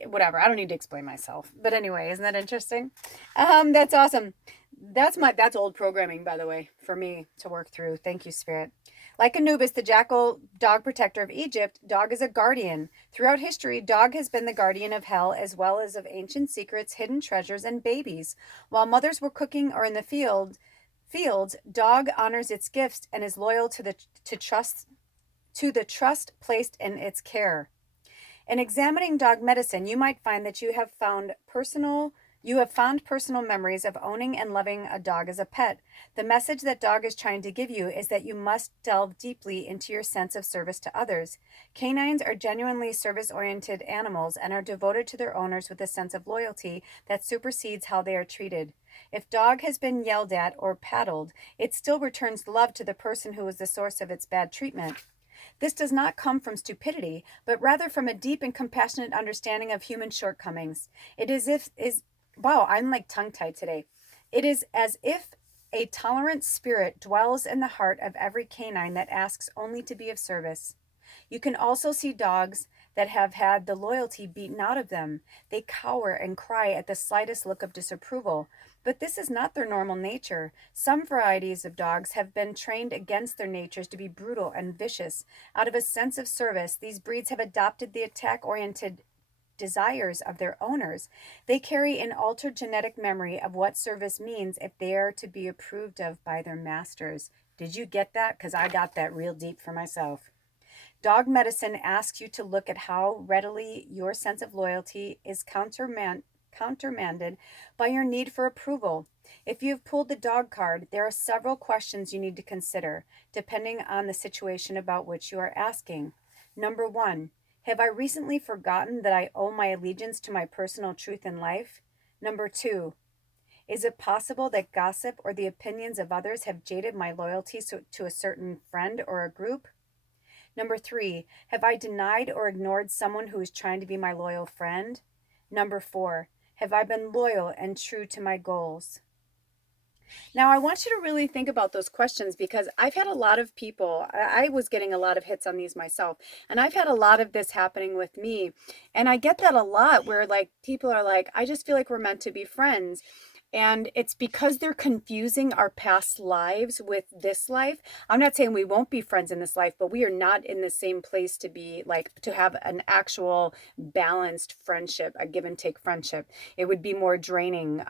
whatever. I don't need to explain myself. But anyway, isn't that interesting? That's awesome. That's old programming, by the way, for me to work through. Thank you, Spirit. Like Anubis, the jackal dog protector of Egypt, dog is a guardian. Throughout history, dog has been the guardian of hell as well as of ancient secrets, hidden treasures, and babies. While mothers were cooking or in the fields, dog honors its gifts and is loyal to the trust placed in its care. In examining dog medicine, you might find that you have found personal memories of owning and loving a dog as a pet. The message that dog is trying to give you is that you must delve deeply into your sense of service to others. Canines are genuinely service-oriented animals and are devoted to their owners with a sense of loyalty that supersedes how they are treated. If dog has been yelled at or paddled, it still returns love to the person who was the source of its bad treatment. This does not come from stupidity, but rather from a deep and compassionate understanding of human shortcomings. Wow, I'm like tongue-tied today. It is as if a tolerant spirit dwells in the heart of every canine that asks only to be of service. You can also see dogs that have had the loyalty beaten out of them. They cower and cry at the slightest look of disapproval. But this is not their normal nature. Some varieties of dogs have been trained against their natures to be brutal and vicious. Out of a sense of service, these breeds have adopted the attack-oriented desires of their owners. They carry an altered genetic memory of what service means if they are to be approved of by their masters. Did you get that? Because I got that real deep for myself. Dog medicine asks you to look at how readily your sense of loyalty is countermanded by your need for approval. If you have pulled the dog card, there are several questions you need to consider, depending on the situation about which you are asking. Number 1, have I recently forgotten that I owe my allegiance to my personal truth in life? Number 2, is it possible that gossip or the opinions of others have jaded my loyalty to a certain friend or a group? Number 3, have I denied or ignored someone who is trying to be my loyal friend? Number 4, have I been loyal and true to my goals? Now, I want you to really think about those questions because I've had a lot of people, I was getting a lot of hits on these myself, and I've had a lot of this happening with me. And I get that a lot where like people are like, I just feel like we're meant to be friends. And it's because they're confusing our past lives with this life. I'm not saying we won't be friends in this life, but we are not in the same place to be like to have an actual balanced friendship, a give and take friendship. It would be more draining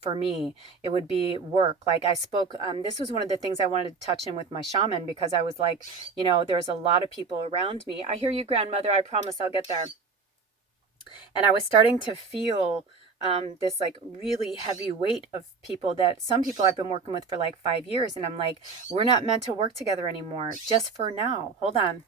for me. It would be work. Like I spoke, this was one of the things I wanted to touch in with my shaman because I was like, there's a lot of people around me. I hear you, grandmother. I promise I'll get there. And I was starting to feel this like really heavy weight of people that some people I've been working with for like 5 years. And I'm like, we're not meant to work together anymore, just for now. Hold on.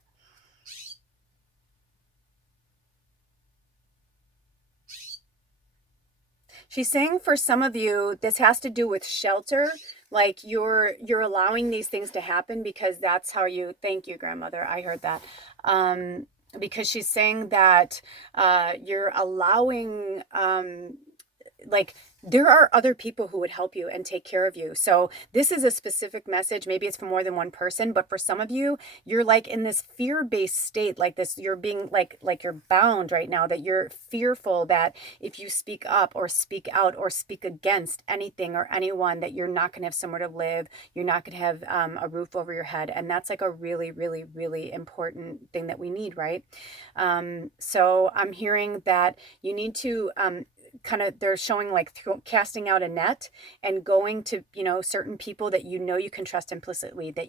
She's saying for some of you, this has to do with shelter. Like you're allowing these things to happen because that's how you, thank you, grandmother. I heard that. Because she's saying that you're allowing like there are other people who would help you and take care of you. So this is a specific message. Maybe it's for more than one person, but for some of you, you're like in this fear-based state, like this, you're being like you're bound right now, that you're fearful that if you speak up or speak out or speak against anything or anyone, that you're not going to have somewhere to live. You're not going to have a roof over your head. And that's like a really, really, really important thing that we need, right? So I'm hearing that you need to kind of, they're showing like casting out a net and going to certain people that you can trust implicitly, that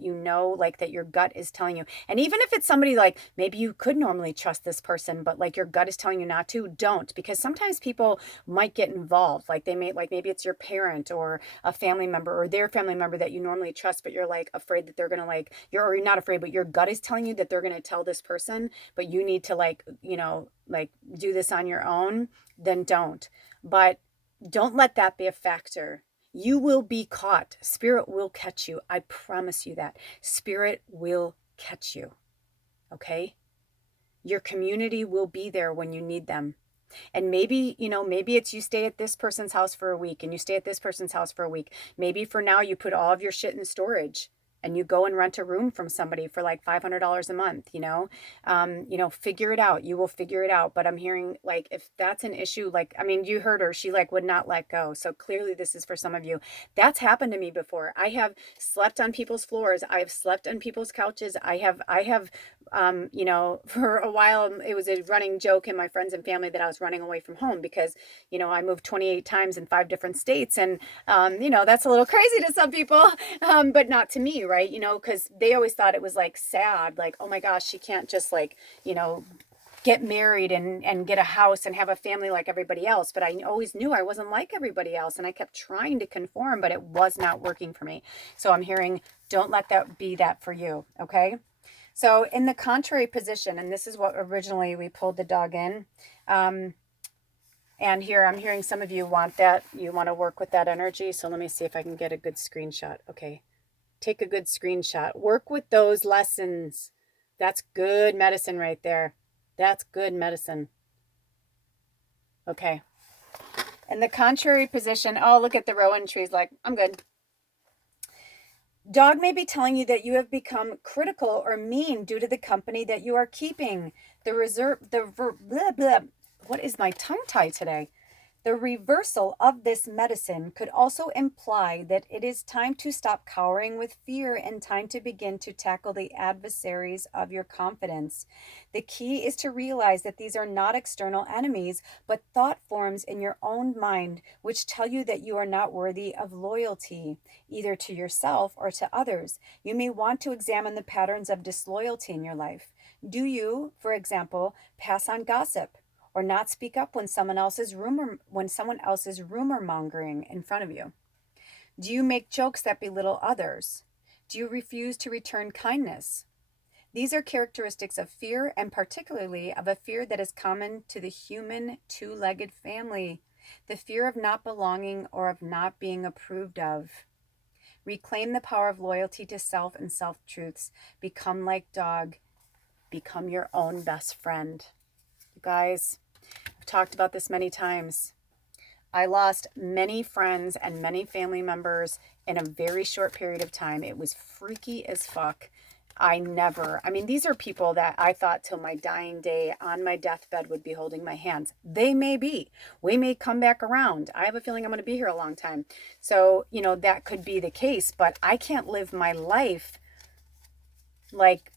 like that your gut is telling you. And even if it's somebody like maybe you could normally trust this person, but like your gut is telling you not to, don't, because sometimes people might get involved. Like they may, like maybe it's your parent or a family member or their family member that you normally trust, but you're like afraid that they're gonna like you're not afraid, but your gut is telling you that they're gonna tell this person, but you need to like like do this on your own. Then don't. But don't let that be a factor. You will be caught. Spirit will catch you. I promise you that. Spirit will catch you. Okay? Your community will be there when you need them. And maybe, maybe it's you stay at this person's house for a week and you stay at this person's house for a week. Maybe for now you put all of your shit in storage and you go and rent a room from somebody for like $500 a month, figure it out. You will figure it out. But I'm hearing like, if that's an issue, like, I mean, you heard her, she like would not let go. So clearly this is for some of you. That's happened to me before. I have slept on people's floors. I have slept on people's couches. I have, for a while, it was a running joke in my friends and family that I was running away from home because, I moved 28 times in 5 different states. And, that's a little crazy to some people, but not to me, right? Because they always thought it was like sad, like, oh my gosh, she can't just like, get married and get a house and have a family like everybody else. But I always knew I wasn't like everybody else. And I kept trying to conform, but it was not working for me. So I'm hearing, don't let that be that for you. Okay. So in the contrary position, and this is what originally we pulled the dog in. And here I'm hearing some of you want that. You want to work with that energy. So let me see if I can get a good screenshot. Okay. Take a good screenshot. Work with those lessons. That's good medicine right there. That's good medicine. Okay. In the contrary position, oh, look at the rowan trees. Like, I'm good. Dog may be telling you that you have become critical or mean due to the company that you are keeping. What is my tongue tie today? The reversal of this medicine could also imply that it is time to stop cowering with fear and time to begin to tackle the adversaries of your confidence. The key is to realize that these are not external enemies, but thought forms in your own mind which tell you that you are not worthy of loyalty, either to yourself or to others. You may want to examine the patterns of disloyalty in your life. Do you, for example, pass on gossip? Or not speak up when someone else is rumor mongering in front of you? Do you make jokes that belittle others? Do you refuse to return kindness? These are characteristics of fear, and particularly of a fear that is common to the human two-legged family, the fear of not belonging or of not being approved of. Reclaim the power of loyalty to self and self-truths. Become like dog. Become your own best friend. You guys, I've talked about this many times. I lost many friends and many family members in a very short period of time. It was freaky as fuck. I mean, these are people that I thought till my dying day on my deathbed would be holding my hands. They may be. We may come back around. I have a feeling I'm going to be here a long time. So, that could be the case, but I can't live my life like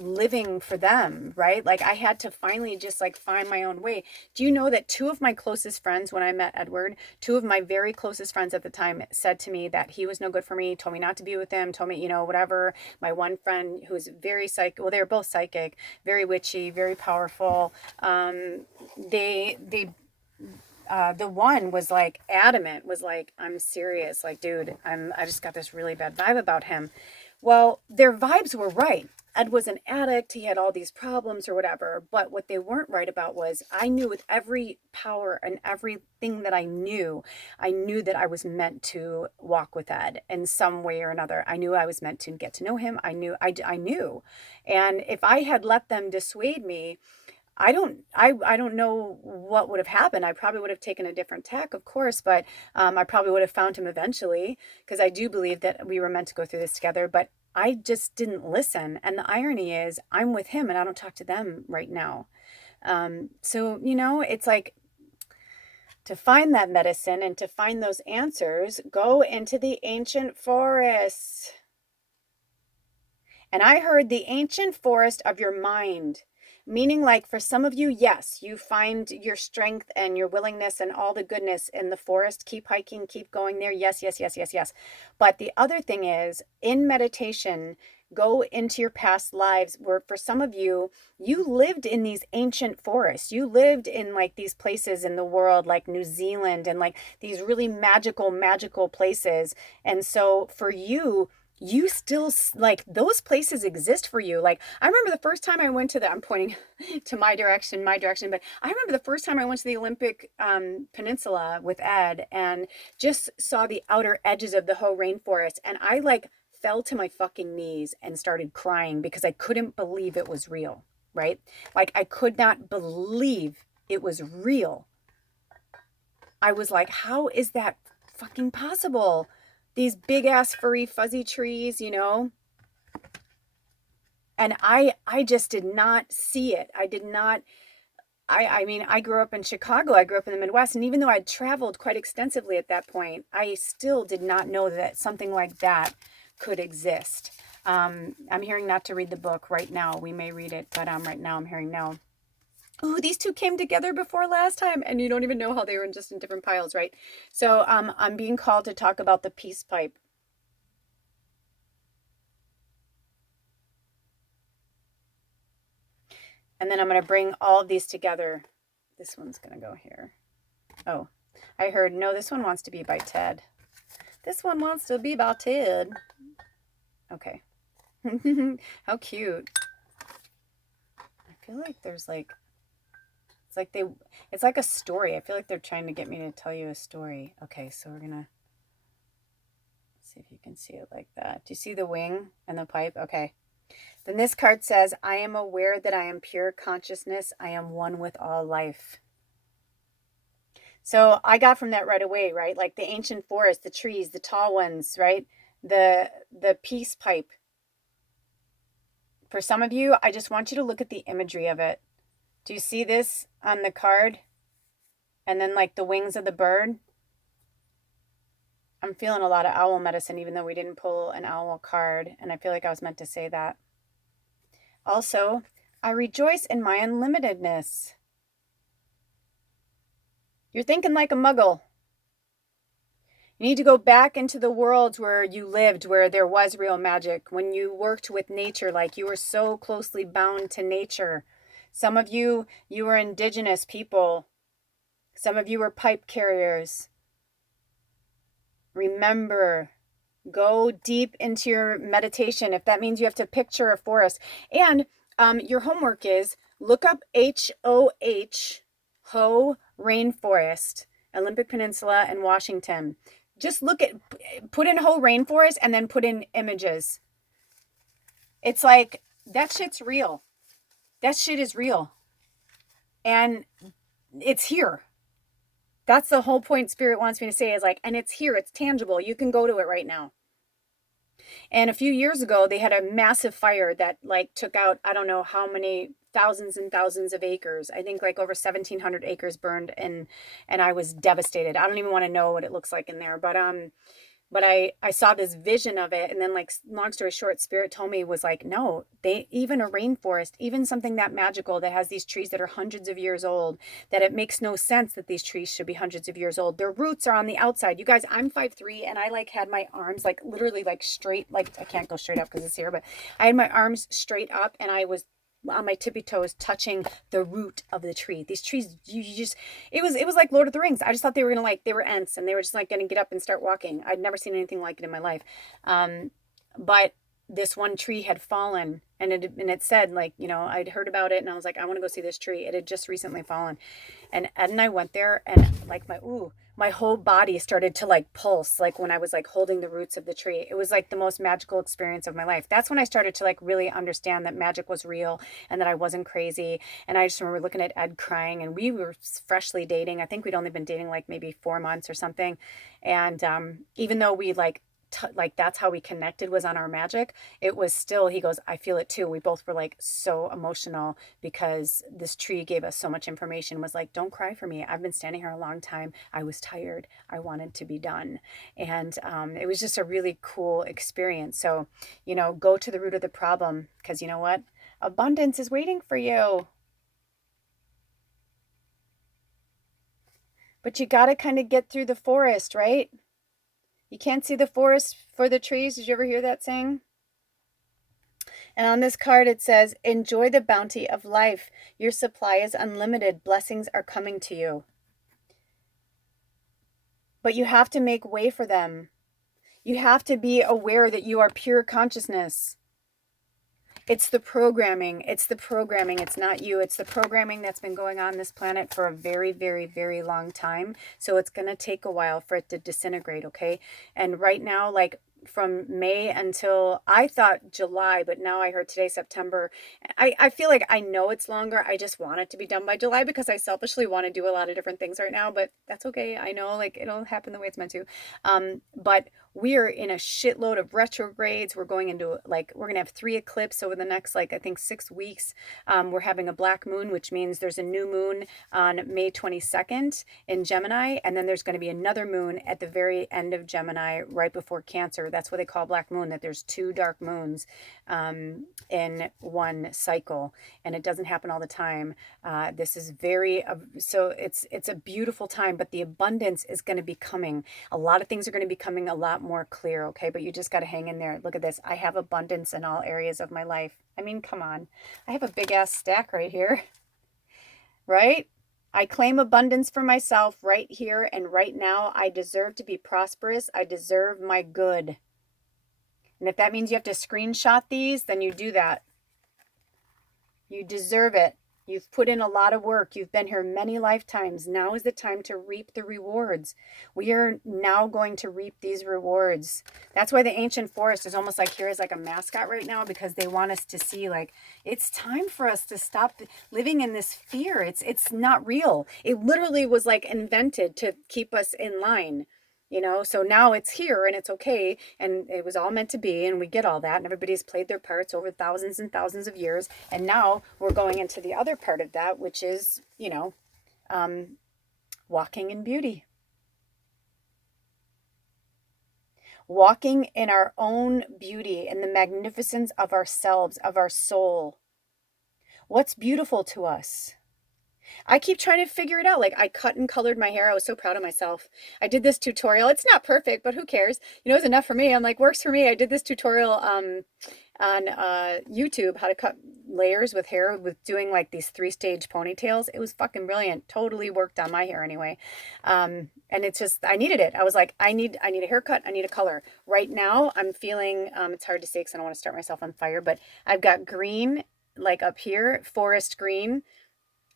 living for them, right? Like I had to finally just like find my own way. Do you know that two of my closest friends, when I met Edward, two of my very closest friends at the time said to me that he was no good for me, told me not to be with him, told me, whatever. My one friend who's very psychic, well, they were both psychic, very witchy, very powerful. The one was like adamant, was like, I'm serious. Like, dude, I just got this really bad vibe about him. Well, their vibes were right. Ed was an addict. He had all these problems or whatever. But what they weren't right about was I knew with every power and everything that I knew that I was meant to walk with Ed in some way or another. I knew I was meant to get to know him. I knew. And if I had let them dissuade me, I don't know what would have happened. I probably would have taken a different tack, of course, but I probably would have found him eventually, because I do believe that we were meant to go through this together, but I just didn't listen. And the irony is I'm with him and I don't talk to them right now. So, it's like, to find that medicine and to find those answers, go into the ancient forests. And I heard the ancient forest of your mind. Meaning, like, for some of you, yes, you find your strength and your willingness and all the goodness in the forest. Keep hiking, keep going there. Yes, yes, yes, yes, yes. But the other thing is, in meditation, go into your past lives where for some of you, you lived in these ancient forests. You lived in like these places in the world, like New Zealand, and like these really magical places. And so for you, you still like those places exist for you. Like I remember the first time I went to I'm pointing to my direction, but I remember the first time I went to the Olympic Peninsula with Ed and just saw the outer edges of the Hoh rainforest, and I like fell to my fucking knees and started crying because I couldn't believe it was real, right? Like I could not believe it was real. I was like, how is that fucking possible? These big ass furry fuzzy trees, and I just did not see it. I did not. I mean, I grew up in Chicago. I grew up in the Midwest, and even though I'd traveled quite extensively at that point, I still did not know that something like that could exist. I'm hearing not to read the book right now. We may read it, but right now I'm hearing no. Ooh, these two came together before last time, and you don't even know how they were just in different piles, right? So I'm being called to talk about the peace pipe. And then I'm going to bring all of these together. This one's going to go here. Oh, I heard, no, this one wants to be by Ted. This one wants to be about Ted. Okay. How cute. I feel like there's like, it's like a story. I feel like they're trying to get me to tell you a story. Okay, so we're going to see if you can see it like that. Do you see the wing and the pipe? Okay. Then this card says, I am aware that I am pure consciousness. I am one with all life. So I got from that right away, right? Like the ancient forest, the trees, the tall ones, right? The peace pipe. For some of you, I just want you to look at the imagery of it. Do you see this on the card? And then like the wings of the bird. I'm feeling a lot of owl medicine, even though we didn't pull an owl card. And I feel like I was meant to say that. Also, I rejoice in my unlimitedness. You're thinking like a muggle. You need to go back into the worlds where you lived, where there was real magic, when you worked with nature, like you were so closely bound to nature. Some of you were indigenous people. Some of you were pipe carriers. Remember, go deep into your meditation. If that means you have to picture a forest. And your homework is look up HOH, Hoh Rainforest, Olympic Peninsula and Washington. Just put in Hoh Rainforest and then put in images. It's like, that shit's real. That shit is real. And it's here. That's the whole point Spirit wants me to say is like, and it's here, it's tangible. You can go to it right now. And a few years ago, they had a massive fire that like took out, I don't know how many thousands and thousands of acres. I think like over 1,700 acres burned, and I was devastated. I don't even want to know what it looks like in there, but I saw this vision of it, and then like long story short, spirit told me was like, no, they, even a rainforest, even something that magical that has these trees that are hundreds of years old, that it makes no sense that these trees should be hundreds of years old. Their roots are on the outside. You guys, I'm 5'3", and I like had my arms like literally like straight, like I can't go straight up because it's here, but I had my arms straight up, and I was on my tippy toes touching the root of the tree. These trees, you just, it was like Lord of the Rings. I just thought they were gonna like, they were ants, and they were just like gonna get up and start walking. I'd never seen anything like it in my life. But this one tree had fallen, and it said like, you know, I'd heard about it, and I was like, I want to go see this tree. It had just recently fallen, and Ed and I went there, and like my whole body started to like pulse, like when I was like holding the roots of the tree. It was like the most magical experience of my life. That's when I started to like really understand that magic was real and that I wasn't crazy. And I just remember looking at Ed crying, and we were freshly dating. I think we'd only been dating like maybe 4 months or something. And even though we like that's how we connected, was on our magic, it was still, he goes, I feel it too. We both were like so emotional because this tree gave us so much information, was like, don't cry for me. I've been standing here a long time. I was tired. I wanted to be done. And it was just a really cool experience. So, you know, go to the root of the problem, because you know what? Abundance is waiting for you. But you got to kind of get through the forest, right? You can't see the forest for the trees. Did you ever hear that saying? And on this card, it says, enjoy the bounty of life. Your supply is unlimited. Blessings are coming to you. But you have to make way for them. You have to be aware that you are pure consciousness. It's the programming. It's the programming. It's not you. It's the programming that's been going on this planet for a very, very, very long time. So it's going to take a while for it to disintegrate, okay? And right now, like from May until, I thought July, but now I heard today September. I feel like I know it's longer. I just want it to be done by July because I selfishly want to do a lot of different things right now, but that's okay. I know like it'll happen the way it's meant to. But we are in a shitload of retrogrades. We're going into like, we're going to have 3 eclipses over the next, like, I think 6 weeks. We're having a black moon, which means there's a new moon on May 22nd in Gemini. And then there's going to be another moon at the very end of Gemini, right before Cancer. That's what they call black moon, that there's 2 dark moons in one cycle. And it doesn't happen all the time. This is very, so it's a beautiful time, but the abundance is going to be coming. A lot of things are going to be coming a lot more clear, okay? But you just got to hang in there. Look at this. I have abundance in all areas of my life. I mean, come on. I have a big ass stack right here, right? I claim abundance for myself right here and right now. I deserve to be prosperous. I deserve my good. And if that means you have to screenshot these, then you do that. You deserve it. You've put in a lot of work. You've been here many lifetimes. Now is the time to reap the rewards. We are now going to reap these rewards. That's why the ancient forest is almost like here is like a mascot right now, because they want us to see like it's time for us to stop living in this fear. It's not real. It literally was like invented to keep us in line. You know, so now it's here and it's okay. And it was all meant to be. And we get all that. And everybody's played their parts over thousands and thousands of years. And now we're going into the other part of that, which is, you know, walking in beauty. Walking in our own beauty and the magnificence of ourselves, of our soul. What's beautiful to us? I keep trying to figure it out. Like I cut and colored my hair. I was so proud of myself. I did this tutorial. It's not perfect, but who cares? You know, it's enough for me. I'm like, works for me. I did this tutorial on YouTube, how to cut layers with hair with doing like these 3-stage ponytails. It was fucking brilliant. Totally worked on my hair anyway. And it's just, I needed it. I was like, I need a haircut. I need a color. Right now I'm feeling, it's hard to say because I don't want to start myself on fire, but I've got green, like up here, forest green.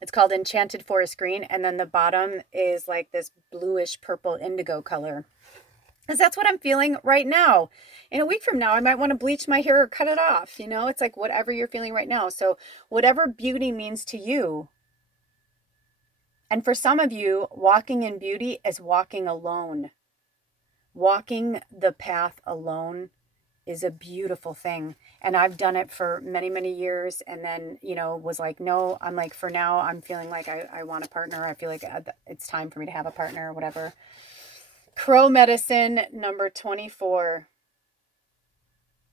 It's called Enchanted Forest Green. And then the bottom is like this bluish purple indigo color. Because that's what I'm feeling right now. In a week from now, I might want to bleach my hair or cut it off. You know, it's like whatever you're feeling right now. So whatever beauty means to you. And for some of you, walking in beauty is walking alone. Walking the path alone is a beautiful thing. And I've done it for many, many years. And then, was like, no, I'm like, for now, I'm feeling like I want a partner. I feel like it's time for me to have a partner or whatever. Crow medicine number 24.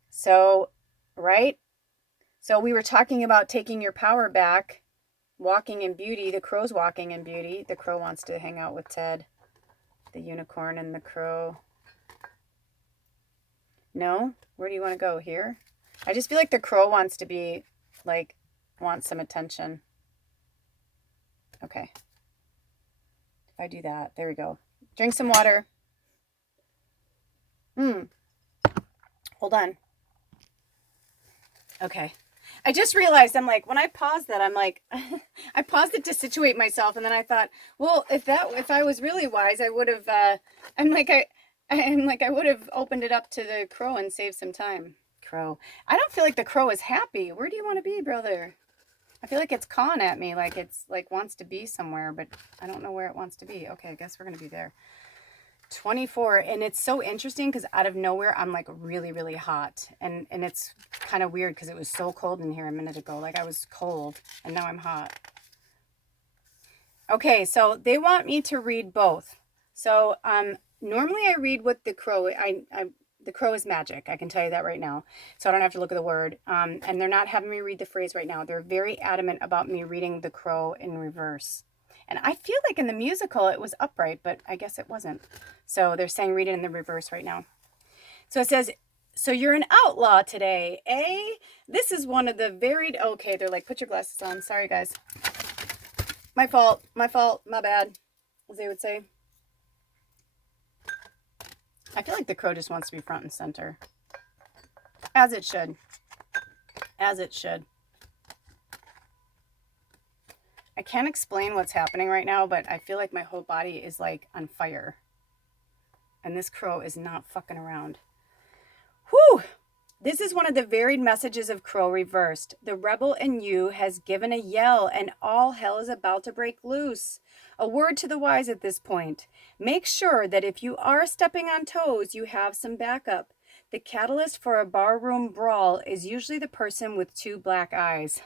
So, right? So we were talking about taking your power back, walking in beauty. The crow's walking in beauty. The crow wants to hang out with Ted. The unicorn and the crow. No? Where do you want to go? Here? I just feel like the crow wants to be, like, wants some attention. Okay. If I do that, there we go. Drink some water. Hold on. Okay. I just realized, I'm like, when I paused that, I'm like, I paused it to situate myself. And then I thought, well, if I was really wise, I would have, I would have opened it up to the crow and saved some time. Crow. I don't feel like the crow is happy. Where do you want to be, brother? I feel like it's cawing at me, like it's like wants to be somewhere, but I don't know where it wants to be. Okay, I guess we're going to be there. 24. And it's so interesting because out of nowhere, I'm like really, really hot. And it's kind of weird because it was so cold in here a minute ago. Like I was cold and now I'm hot. Okay, so they want me to read both. So normally I read what the crow, the crow is magic. I can tell you that right now. So I don't have to look at the word. And they're not having me read the phrase right now. They're very adamant about me reading the crow in reverse. And I feel like in the musical it was upright, but I guess it wasn't. So they're saying read it in the reverse right now. So it says, so you're an outlaw today, eh? This is one of the varied... Okay, they're like, put your glasses on. Sorry, guys. My fault, my bad, as they would say. I feel like the crow just wants to be front and center. As it should. As it should. I can't explain what's happening right now, but I feel like my whole body is like on fire. And this crow is not fucking around. Whew! This is one of the varied messages of Crow reversed. The rebel in you has given a yell and all hell is about to break loose. A word to the wise at this point. Make sure that if you are stepping on toes, you have some backup. The catalyst for a barroom brawl is usually the person with two black eyes.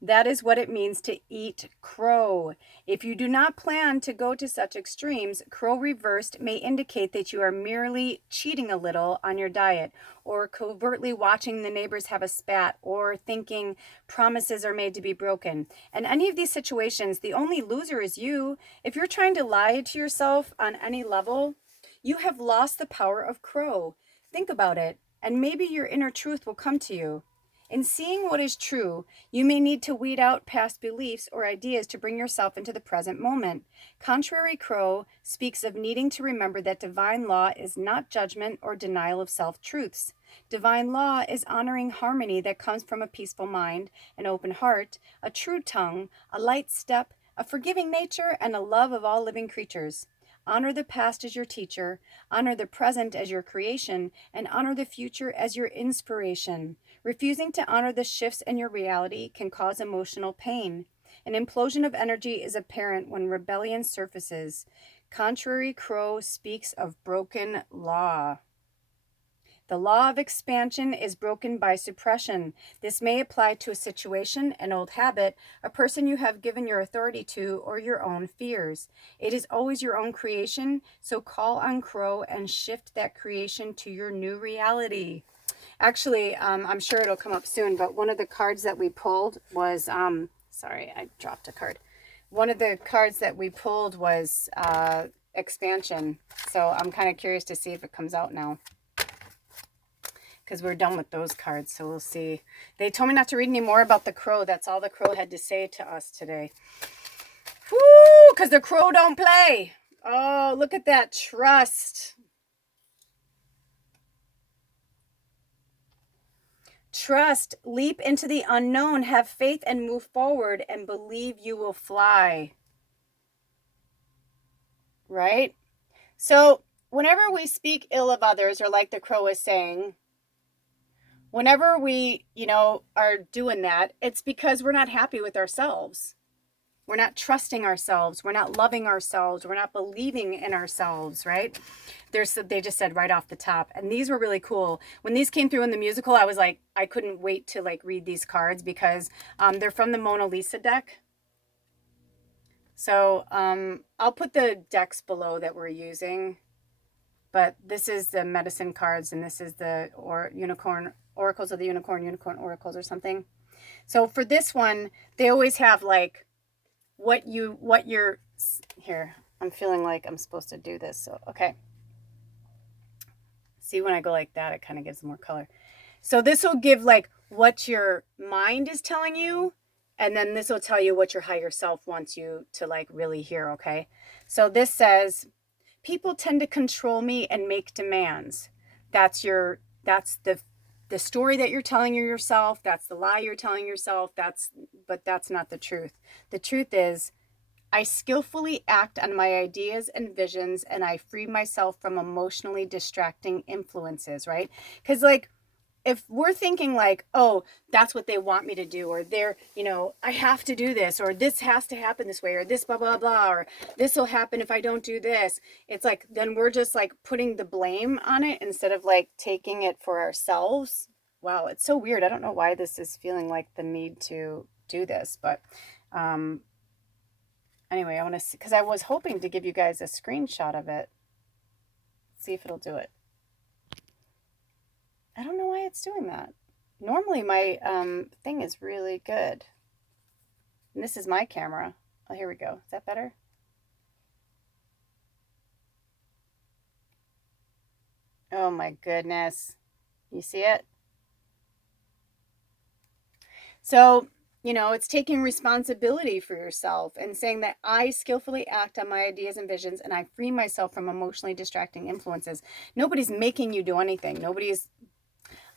That is what it means to eat crow. If you do not plan to go to such extremes, crow reversed may indicate that you are merely cheating a little on your diet, or covertly watching the neighbors have a spat, or thinking promises are made to be broken. In any of these situations, the only loser is you. If you're trying to lie to yourself on any level, you have lost the power of crow. Think about it, and maybe your inner truth will come to you. In seeing what is true, you may need to weed out past beliefs or ideas to bring yourself into the present moment. Contrary crow speaks of needing to remember that divine law is not judgment or denial of self-truths. Divine law is honoring harmony that comes from a peaceful mind, an open heart, a true tongue, a light step, a forgiving nature, and a love of all living creatures. Honor the past as your teacher, honor the present as your creation, and honor the future as your inspiration. Refusing to honor the shifts in your reality can cause emotional pain. An implosion of energy is apparent when rebellion surfaces. Contrary crow speaks of broken law. The law of expansion is broken by suppression. This may apply to a situation, an old habit, a person you have given your authority to, or your own fears. It is always your own creation, so call on crow and shift that creation to your new reality. Actually, I'm sure it'll come up soon, but one of the cards that we pulled was, sorry, I dropped a card. One of the cards that we pulled was expansion. So I'm kind of curious to see if it comes out now, because we're done with those cards, so we'll see. They told me not to read any more about the crow. That's all the crow had to say to us today. Whoo, because the crow don't play. Oh, look at that. Trust. Trust. Leap into the unknown. Have faith and move forward and believe you will fly. Right? So whenever we speak ill of others, or like the crow is saying, whenever we, are doing that, it's because we're not happy with ourselves. We're not trusting ourselves. We're not loving ourselves. We're not believing in ourselves, right? They just said right off the top. And these were really cool. When these came through in the musical, I was like, I couldn't wait to like read these cards because they're from the Mona Lisa deck. So I'll put the decks below that we're using. But this is the medicine cards, and this is the unicorn oracles of the unicorn oracles or something. So for this one, they always have like what you're here. I'm feeling like I'm supposed to do this. So okay. See, when I go like that, it kind of gives more color. So this will give like what your mind is telling you, and then this will tell you what your higher self wants you to like really hear, okay? So this says, people tend to control me and make demands. That's the story that you're telling yourself. That's the lie you're telling yourself. But that's not the truth. The truth is, I skillfully act on my ideas and visions, and I free myself from emotionally distracting influences, right? Because like, if we're thinking like, oh, that's what they want me to do, or they're, I have to do this, or this has to happen this way, or this blah, blah, blah, or this will happen if I don't do this. It's like, then we're just like putting the blame on it instead of like taking it for ourselves. Wow, it's so weird. I don't know why this is feeling like the need to do this, but anyway, I want to, because I was hoping to give you guys a screenshot of it. See if it'll do it. I don't know why it's doing that. Normally my thing is really good. And this is my camera. Oh, here we go. Is that better? Oh my goodness. You see it? So, it's taking responsibility for yourself and saying that I skillfully act on my ideas and visions, and I free myself from emotionally distracting influences. Nobody's making you do anything.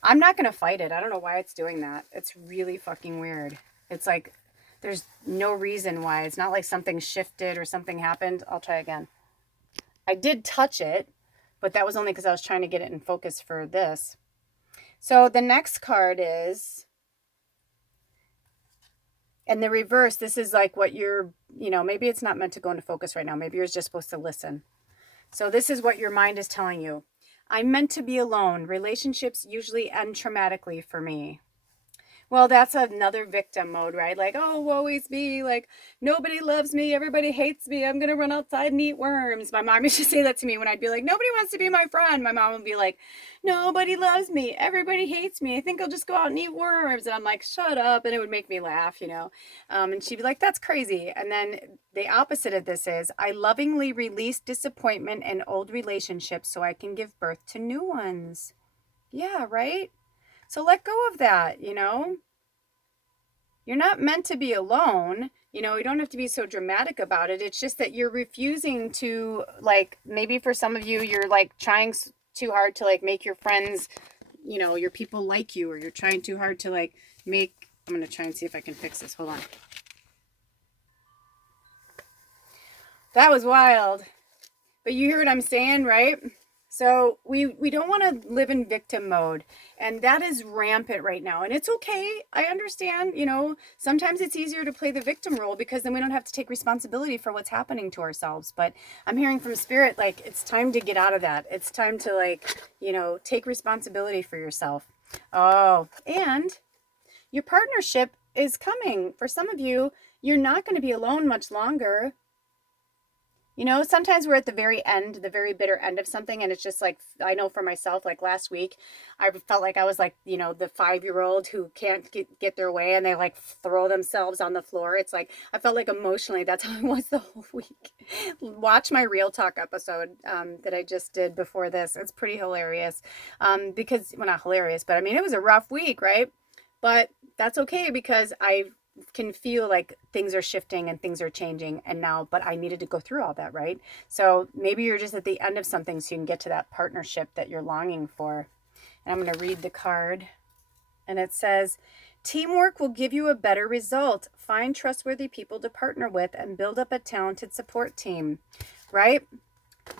I'm not going to fight it. I don't know why it's doing that. It's really fucking weird. It's like there's no reason why. It's not like something shifted or something happened. I'll try again. I did touch it, but that was only because I was trying to get it in focus for this. So the next card is, and the reverse, this is like what you're, maybe it's not meant to go into focus right now. Maybe you're just supposed to listen. So this is what your mind is telling you. I'm meant to be alone. Relationships usually end traumatically for me. Well, that's another victim mode, right? Like, oh, woe is me. Like, nobody loves me. Everybody hates me. I'm going to run outside and eat worms. My mom used to say that to me when I'd be like, nobody wants to be my friend. My mom would be like, nobody loves me. Everybody hates me. I think I'll just go out and eat worms. And I'm like, shut up. And it would make me laugh, And she'd be like, that's crazy. And then the opposite of this is, I lovingly release disappointment in old relationships so I can give birth to new ones. Yeah, right? So let go of that, You're not meant to be alone. You don't have to be so dramatic about it. It's just that you're refusing to, like, maybe for some of you, you're like trying too hard to like make your friends, your people like you, or you're trying too hard to like make, I'm going to try and see if I can fix this. Hold on. That was wild. But you hear what I'm saying, right? So we don't want to live in victim mode, and that is rampant right now. And it's okay. I understand, sometimes it's easier to play the victim role because then we don't have to take responsibility for what's happening to ourselves. But I'm hearing from spirit, like, it's time to get out of that. It's time to like, take responsibility for yourself. Oh, and your partnership is coming. For some of you, you're not going to be alone much longer. Sometimes we're at the very end, the very bitter end of something. And it's just like, I know for myself, like last week, I felt like I was like, the 5-year-old who can't get their way and they like throw themselves on the floor. It's like, I felt like emotionally, that's how I was the whole week. Watch my Real Talk episode that I just did before this. It's pretty hilarious because, well, not hilarious, but I mean, it was a rough week, right? But that's okay because I can feel like things are shifting and things are changing but I needed to go through all that, right? So maybe you're just at the end of something so you can get to that partnership that you're longing for. And I'm going to read the card, and it says, teamwork will give you a better result. Find trustworthy people to partner with and build up a talented support team, right?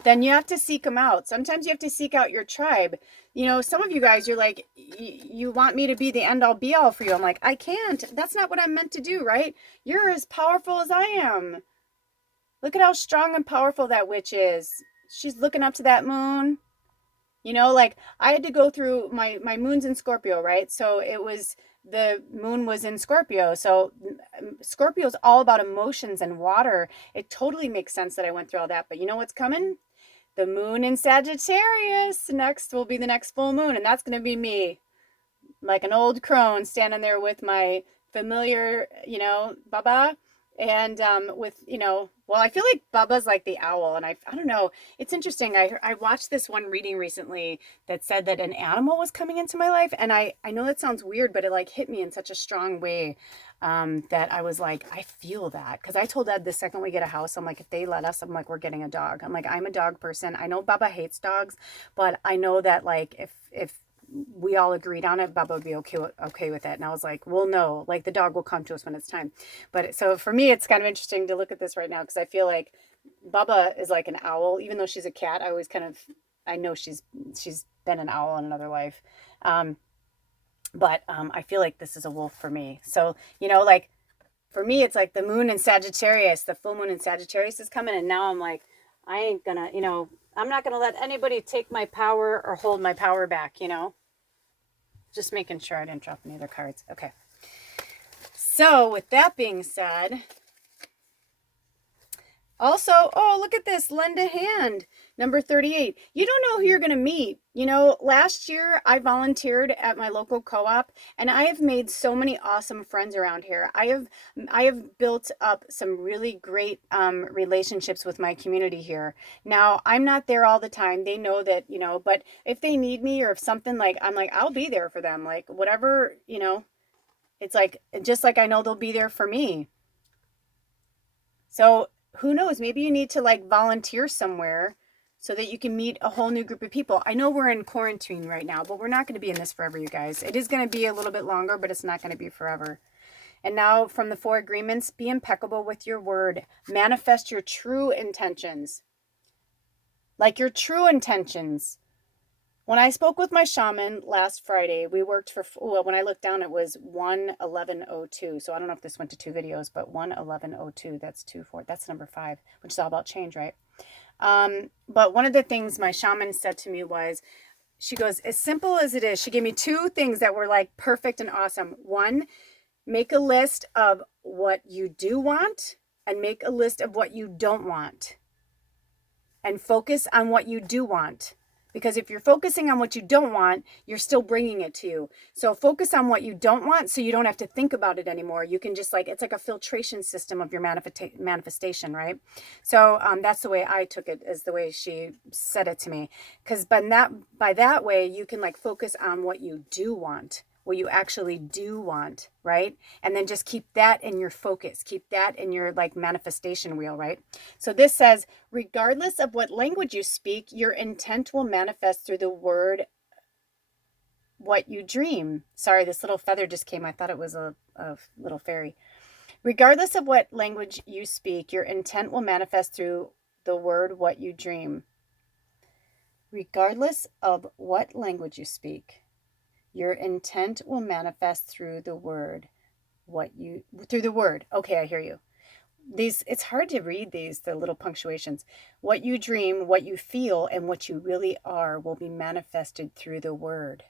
then you have to seek them out. Sometimes you have to seek out your tribe. You know, some of you guys, you're like, you want me to be the end all be all for you. I'm like, I can't. That's not what I'm meant to do, right? You're as powerful as I am. Look at how strong and powerful that witch is. She's looking up to that moon. You know, like I had to go through my moon's in Scorpio, right? So it was, the moon was in Scorpio. So Scorpio is all about emotions and water. It totally makes sense that I went through all that. But you know what's coming? The moon in Sagittarius. Next will be the next full moon, and that's going to be me, like an old crone standing there with my familiar, you know, Baba. And with, you know, well, I feel like Bubba's like the owl. And I don't know. It's interesting. I watched this one reading recently that said that an animal was coming into my life. And I know that sounds weird, but it like hit me in such a strong way that I was like, I feel that. Because I told Ed the second we get a house, I'm like, if they let us, I'm like, we're getting a dog. I'm like, I'm a dog person. I know Bubba hates dogs, but I know that like if we all agreed on it, Bubba would be okay with it. And I was like, well, no, like the dog will come to us when it's time. But so for me, it's kind of interesting to look at this right now, because I feel like Bubba is like an owl, even though she's a cat. I always kind of, I know she's been an owl in another life. But I feel like this is a wolf for me. So, you know, like for me, it's like the moon in Sagittarius, the full moon in Sagittarius is coming. And now I'm like, I ain't gonna, you know, I'm not gonna let anybody take my power or hold my power back, you know? Just making sure I didn't drop any other cards. Okay. So with that being said, also, oh, look at this, lend a hand, number 38. You don't know who you're going to meet. You know, last year I volunteered at my local co-op, and I have made so many awesome friends around here. I have built up some really great relationships with my community here. Now, I'm not there all the time. They know that, you know, but if they need me or if something, like, I'm like, I'll be there for them. Like, whatever, you know, it's like, just like I know they'll be there for me. So who knows, maybe you need to like volunteer somewhere so that you can meet a whole new group of people. I know we're in quarantine right now, but we're not going to be in this forever, you guys. It is going to be a little bit longer, but it's not going to be forever. And now from the 4 agreements, be impeccable with your word. Manifest your true intentions. Like your true intentions. When I spoke with my shaman last Friday, we worked for, well, when I looked down, it was 11102. So I don't know if this went to 2 videos, but 11102, that's 2-4. That's number 5, which is all about change, right? But one of the things my shaman said to me was, she goes, as simple as it is, she gave me 2 things that were like perfect and awesome. 1, make a list of what you do want and make a list of what you don't want. And focus on what you do want. Because if you're focusing on what you don't want, you're still bringing it to you. So focus on what you don't want so you don't have to think about it anymore. You can just like, it's like a filtration system of your manifestation, right? So that's the way I took it, is the way she said it to me. Because by that way, you can like focus on what you do want, what you actually do want, right? And then just keep that in your focus, keep that in your like manifestation wheel, right? So this says, regardless of what language you speak, your intent will manifest through the word what you dream. Sorry, this little feather just came. I thought it was a little fairy. Regardless of what language you speak, your intent will manifest through the word what you dream. Regardless of what language you speak, your intent will manifest through the word through the word. Okay, I hear you. These, it's hard to read these, the little punctuations. What you dream, what you feel, and what you really are will be manifested through the word,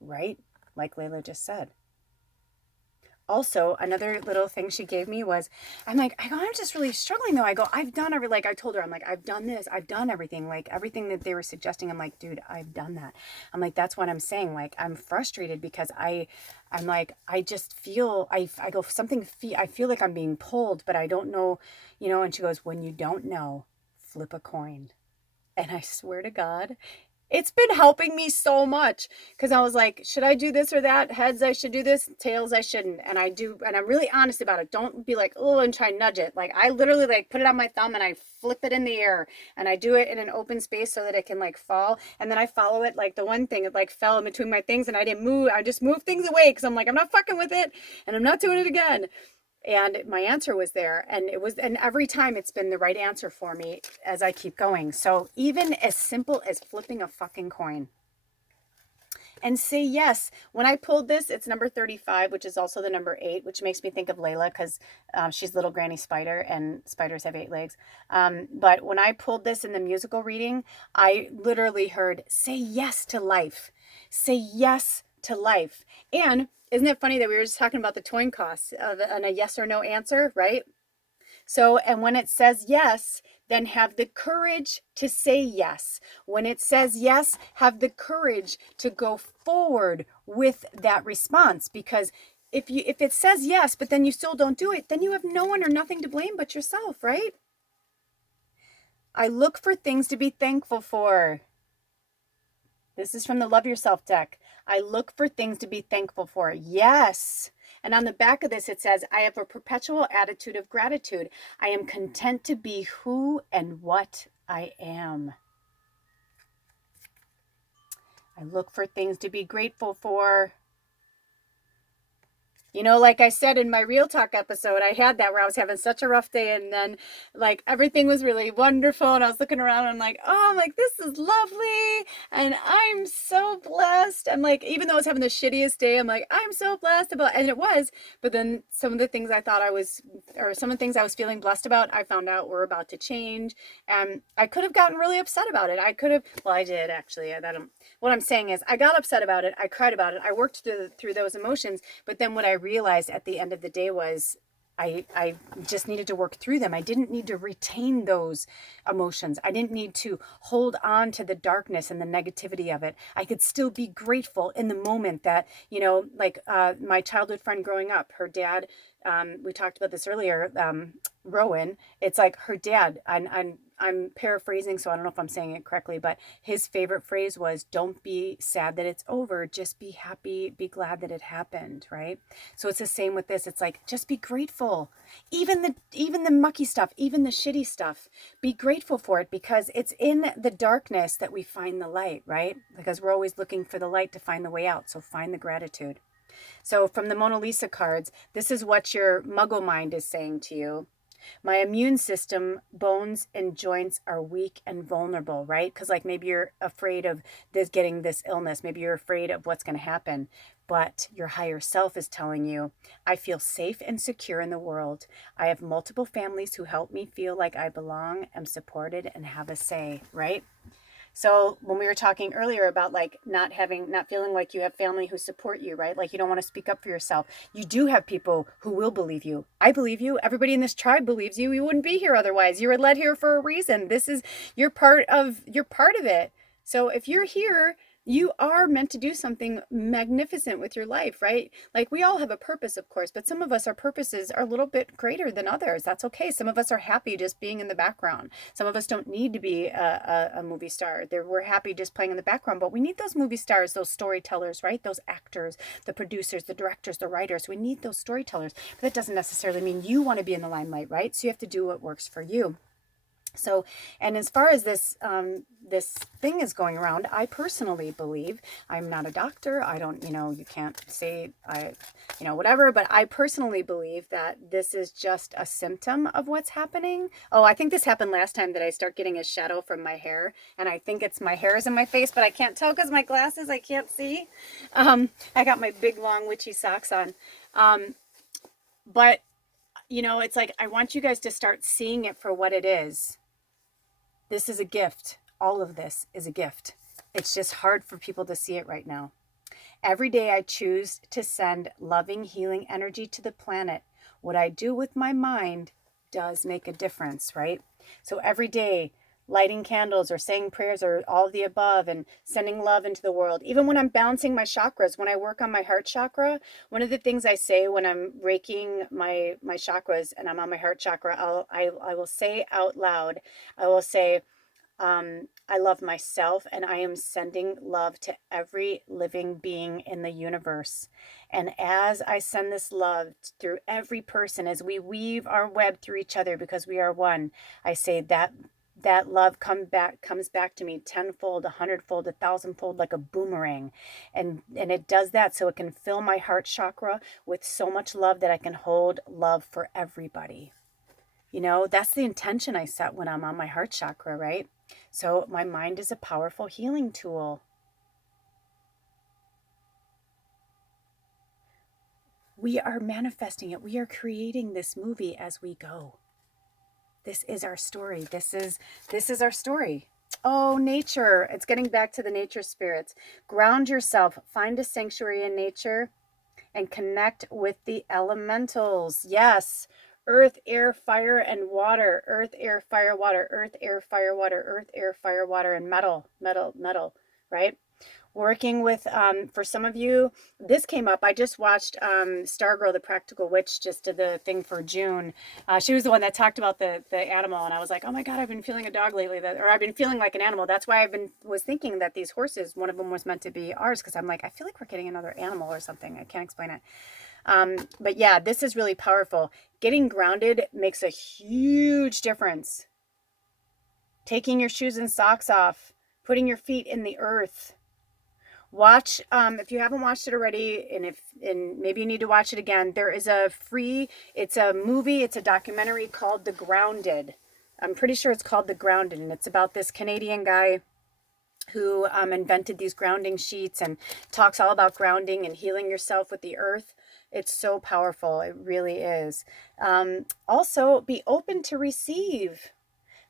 right? Like Layla just said. Also, another little thing she gave me was, I'm just really struggling though. I go, I've done like I told her, I'm like, I've done this, I've done everything, like everything that they were suggesting. I'm like, dude, I've done that. I'm like, that's what I'm saying. Like, I'm frustrated because I'm like, I just feel, I go, I feel like I'm being pulled, but I don't know, you know. And she goes, when you don't know, flip a coin. And I swear to God, it's been helping me so much, because I was like, should I do this or that? Heads, I should do this. Tails, I shouldn't. And I do. And I'm really honest about it. Don't be like, oh, and try and nudge it. Like, I literally like put it on my thumb and I flip it in the air, and I do it in an open space so that it can like fall. And then I follow it. Like the one thing, it like fell in between my things and I didn't move. I just moved things away because I'm like, I'm not fucking with it and I'm not doing it again. And my answer was there, and every time it's been the right answer for me as I keep going. So even as simple as flipping a fucking coin and say yes. When I pulled this, it's number 35, which is also the number 8, which makes me think of Layla because she's little Granny Spider and spiders have 8 legs. But when I pulled this in the musical reading, I literally heard, say yes to life. Say yes to life. And isn't it funny that we were just talking about the coin costs and a yes or no answer, right? So, and when it says yes, then have the courage to say yes. When it says yes, have the courage to go forward with that response. Because if it says yes, but then you still don't do it, then you have no one or nothing to blame but yourself, right? I look for things to be thankful for. This is from the Love Yourself deck. I look for things to be thankful for. Yes. And on the back of this, it says, I have a perpetual attitude of gratitude. I am content to be who and what I am. I look for things to be grateful for. You know, like I said in my Real Talk episode, I had that where I was having such a rough day and then like everything was really wonderful and I was looking around and I'm like, oh, I'm like, this is lovely and I'm so blessed. I'm like, even though I was having the shittiest day, I'm like, I'm so blessed about, and it was, but then some of the things I thought I was, or some of the things I was feeling blessed about, I found out were about to change. And I could have gotten really upset about it. I could have, well, I did actually. What I'm saying is I got upset about it. I cried about it. I worked through those emotions. But then what I realized at the end of the day was I just needed to work through them. I didn't need to retain those emotions. I didn't need to hold on to the darkness and the negativity of it. I could still be grateful in the moment that, you know, like my childhood friend growing up, her dad, we talked about this earlier, Rowan, it's like her dad, I'm paraphrasing, so I don't know if I'm saying it correctly, but his favorite phrase was, don't be sad that it's over, just be happy, be glad that it happened, right? So it's the same with this. It's like, just be grateful. Even the mucky stuff, even the shitty stuff, be grateful for it because it's in the darkness that we find the light, right? Because we're always looking for the light to find the way out. So find the gratitude. So from the Mona Lisa cards, this is what your muggle mind is saying to you. My immune system, bones and joints are weak and vulnerable, right? Because like maybe you're afraid of getting this illness. Maybe you're afraid of what's going to happen. But your higher self is telling you, I feel safe and secure in the world. I have multiple families who help me feel like I belong, am supported, and have a say, right? So when we were talking earlier about like not feeling like you have family who support you, right? Like you don't want to speak up for yourself. You do have people who will believe you. I believe you. Everybody in this tribe believes you. You wouldn't be here otherwise. You were led here for a reason. You're part of it. So if you're here, you are meant to do something magnificent with your life, right? Like we all have a purpose, of course, but some of us, our purposes are a little bit greater than others. That's okay. Some of us are happy just being in the background. Some of us don't need to be a movie star. We're happy just playing in the background, but we need those movie stars, those storytellers, right? Those actors, the producers, the directors, the writers. We need those storytellers. But that doesn't necessarily mean you want to be in the limelight, right? So you have to do what works for you. So, and as far as this thing is going around, I personally believe, I'm not a doctor. I don't, you can't say whatever, but I personally believe that this is just a symptom of what's happening. Oh, I think this happened last time that I start getting a shadow from my hair, and I think it's my hair is in my face, but I can't tell because my glasses, I can't see. I got my big long witchy socks on. But it's like, I want you guys to start seeing it for what it is. This is a gift. All of this is a gift. It's just hard for people to see it right now. Every day I choose to send loving, healing energy to the planet. What I do with my mind does make a difference, right? So every day, lighting candles or saying prayers or all of the above and sending love into the world. Even when I'm balancing my chakras, when I work on my heart chakra, one of the things I say when I'm raking my chakras and I'm on my heart chakra, I will say out loud, I will say, I love myself and I am sending love to every living being in the universe. And as I send this love through every person, as we weave our web through each other because we are one, I say that that love comes back to me tenfold, 100-fold, 1,000-fold, like a boomerang. And it does that so it can fill my heart chakra with so much love that I can hold love for everybody. You know, that's the intention I set when I'm on my heart chakra, right? So my mind is a powerful healing tool. We are manifesting it. We are creating this movie as we go. This is our story. This is our story. Oh, nature. It's getting back to the nature spirits. Ground yourself. Find a sanctuary in nature and connect with the elementals. Yes. Earth, air, fire, and water. Earth, air, fire, water. Earth, air, fire, water. Earth, air, fire, water, and metal, right? Working with, for some of you, this came up. I just watched Stargirl, the Practical Witch, just did the thing for June. She was the one that talked about the animal, and I was like, oh my God, I've been feeling a dog lately, or I've been feeling like an animal. That's why was thinking that these horses, one of them was meant to be ours, because I'm like, I feel like we're getting another animal or something. I can't explain it. But yeah, this is really powerful. Getting grounded makes a huge difference. Taking your shoes and socks off, putting your feet in the earth. Watch, if you haven't watched it already, and maybe you need to watch it again, there is it's a movie, it's a documentary called The Grounded. I'm pretty sure it's called The Grounded, and it's about this Canadian guy who invented these grounding sheets and talks all about grounding and healing yourself with the earth. It's so powerful. It really is. Also, be open to receive.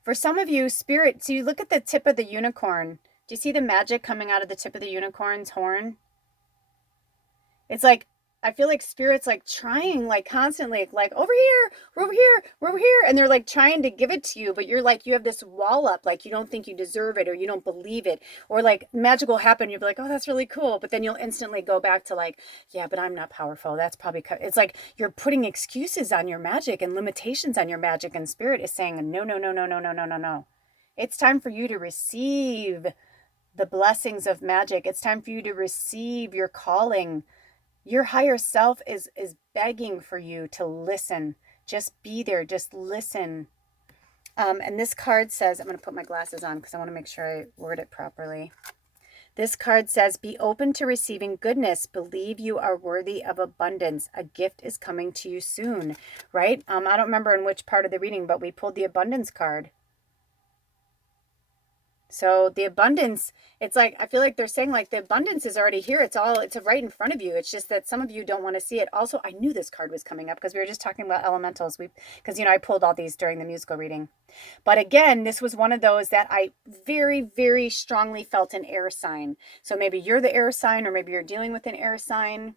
For some of you, spirit, so you look at the tip of the unicorn. Do you see the magic coming out of the tip of the unicorn's horn? It's like, I feel like spirit's like trying, like constantly, like over here, we're over here, we're over here. And they're like trying to give it to you, but you're like, you have this wall up, like you don't think you deserve it, or you don't believe it, or like magic will happen. You'll be like, oh, that's really cool. But then you'll instantly go back to like, yeah, but I'm not powerful. That's probably, it's like you're putting excuses on your magic and limitations on your magic. And spirit is saying, no, no, no, no, no, no, no, no, no. It's time for you to receive the blessings of magic. It's time for you to receive your calling. Your higher self is begging for you to listen. Just be there. Just listen. And this card says, I'm going to put my glasses on because I want to make sure I word it properly. This card says, be open to receiving goodness. Believe you are worthy of abundance. A gift is coming to you soon, right? I don't remember in which part of the reading, but we pulled the abundance card. So the abundance, it's like, I feel like they're saying like the abundance is already here. It's right in front of you. It's just that some of you don't want to see it. Also, I knew this card was coming up because we were just talking about elementals. Because, I pulled all these during the musical reading. But again, this was one of those that I very, very strongly felt an air sign. So maybe you're the air sign, or maybe you're dealing with an air sign.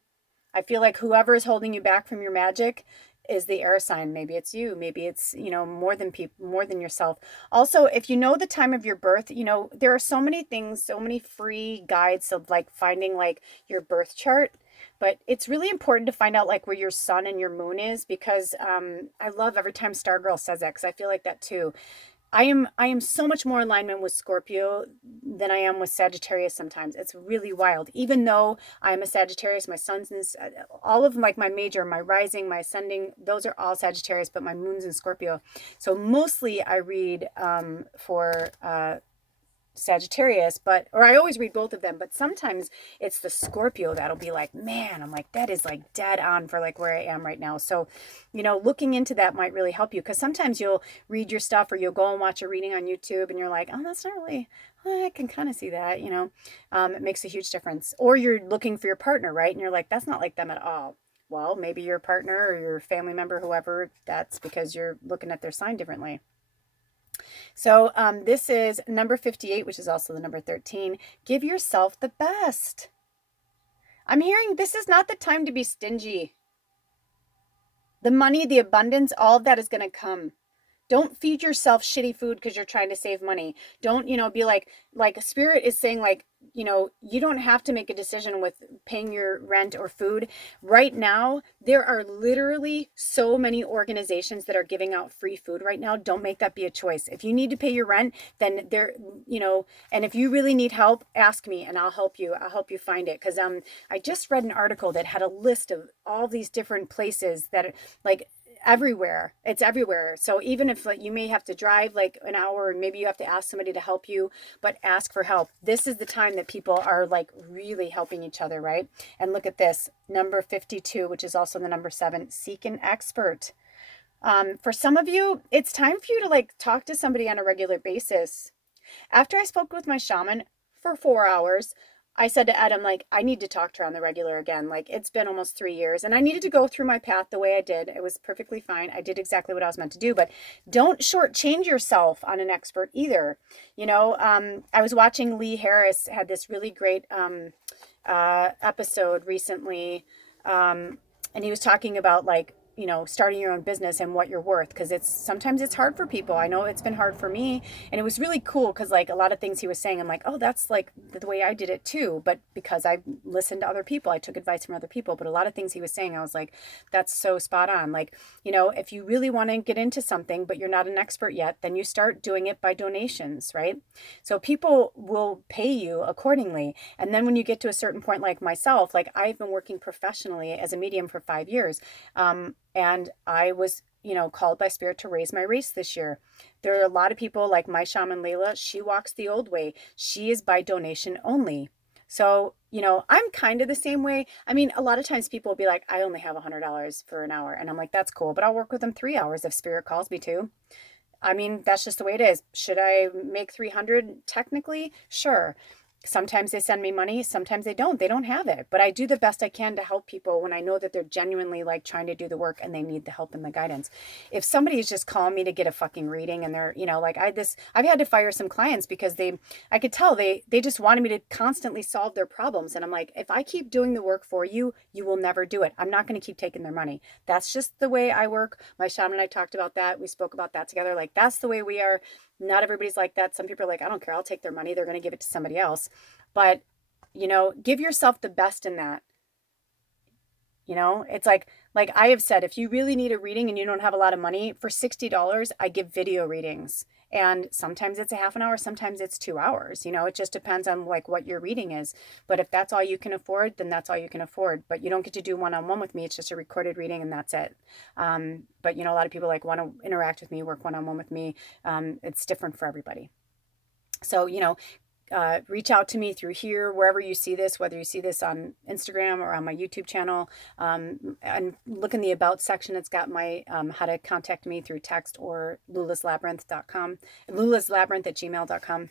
I feel like whoever is holding you back from your magic is the air sign. Maybe it's you. Maybe it's, more than yourself. Also, if you know the time of your birth, there are so many things, so many free guides of like finding like your birth chart. But it's really important to find out like where your sun and your moon is, because I love every time Stargirl says that, because I feel like that too. I am so much more in alignment with Scorpio than I am with Sagittarius sometimes. It's really wild. Even though I'm a Sagittarius, my sun's in all of like my major, my rising, my ascending, those are all Sagittarius, but my moon's in Scorpio. So mostly I read for Sagittarius, or I always read both of them, but sometimes it's the Scorpio that'll be like, man, I'm like, that is like dead on for like where I am right now. So, looking into that might really help you, because sometimes you'll read your stuff, or you'll go and watch a reading on YouTube and you're like, oh, that's not really, I can kind of see that, it makes a huge difference. Or you're looking for your partner, right? And you're like, that's not like them at all. Well, maybe your partner or your family member, whoever, that's because you're looking at their sign differently. So this is number 58, which is also the number 13. Give yourself the best. I'm hearing this is not the time to be stingy. The money, the abundance, all of that is going to come. Don't feed yourself shitty food because you're trying to save money. Don't, be like Spirit is saying like, you don't have to make a decision with paying your rent or food. Right now, there are literally so many organizations that are giving out free food right now. Don't make that be a choice. If you need to pay your rent, then and if you really need help, ask me and I'll help you. I'll help you find it. Because I just read an article that had a list of all these different places that like, everywhere. It's everywhere. So even if like you may have to drive like an hour and maybe you have to ask somebody to help you, but ask for help. This is the time that people are like really helping each other, right? And look at this, number 52, which is also the number 7, seek an expert. For some of you, it's time for you to like talk to somebody on a regular basis. After I spoke with my shaman for 4 hours, I said to Ed, I'm like, I need to talk to her on the regular again. Like, it's been almost 3 years and I needed to go through my path the way I did. It was perfectly fine. I did exactly what I was meant to do, but don't shortchange yourself on an expert either. I was watching Lee Harris had this really great episode recently. And he was talking about like, starting your own business and what you're worth. Cause sometimes it's hard for people. I know it's been hard for me, and it was really cool. Cause like a lot of things he was saying, I'm like, oh, that's like the way I did it too. But because I listened to other people, I took advice from other people, but a lot of things he was saying, I was like, that's so spot on. Like, if you really want to get into something, but you're not an expert yet, then you start doing it by donations, right? So people will pay you accordingly. And then when you get to a certain point, like myself, like I've been working professionally as a medium for 5 years. And I was, called by spirit to raise my race this year. There are a lot of people like my shaman Layla. She walks the old way. She is by donation only. So, I'm kind of the same way. I mean, a lot of times people will be like, I only have $100 for an hour. And I'm like, that's cool, but I'll work with them 3 hours if spirit calls me to. I mean, that's just the way it is. Should I make 300 technically? Sure. Sometimes they send me money, sometimes they don't. They don't have it. But I do the best I can to help people when I know that they're genuinely like trying to do the work and they need the help and the guidance. If somebody is just calling me to get a fucking reading and they're, like I've had to fire some clients because I could tell they just wanted me to constantly solve their problems. And I'm like, if I keep doing the work for you, you will never do it. I'm not going to keep taking their money. That's just the way I work. My shaman and I talked about that. We spoke about that together. Like, that's the way we are. Not everybody's like that. Some people are like, I don't care. I'll take their money. They're going to give it to somebody else. But, give yourself the best in that. It's like I have said, if you really need a reading and you don't have a lot of money, for $60, I give video readings. And sometimes it's a half an hour, sometimes it's 2 hours. It just depends on like what your reading is. But if that's all you can afford, then that's all you can afford. But you don't get to do one-on-one with me. It's just a recorded reading and that's it. But a lot of people like want to interact with me, work one-on-one with me. It's different for everybody. So, reach out to me through here, wherever you see this, whether you see this on Instagram or on my YouTube channel, and look in the about section. It's got my how to contact me through text or lulaslabyrinth.com, lulaslabyrinth@gmail.com.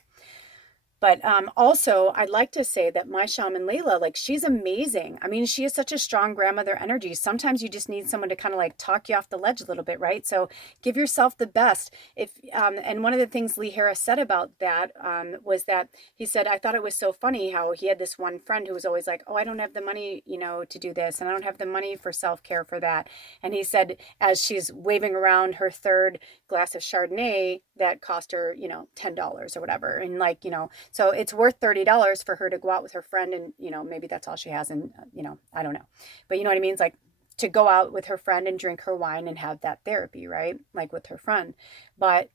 But also, I'd like to say that my shaman Layla, like, she's amazing. I mean, she is such a strong grandmother energy. Sometimes you just need someone to kind of like talk you off the ledge a little bit, right? So give yourself the best. And one of the things Lee Harris said about that was that he said, I thought it was so funny how he had this one friend who was always like, oh, I don't have the money, to do this, and I don't have the money for self-care for that. And he said, as she's waving around her third glass of Chardonnay that cost her, $10 or whatever, and like, so it's worth $30 for her to go out with her friend and, maybe that's all she has. And, I don't know. But you know what I mean? It's like to go out with her friend and drink her wine and have that therapy, right? Like with her friend. But,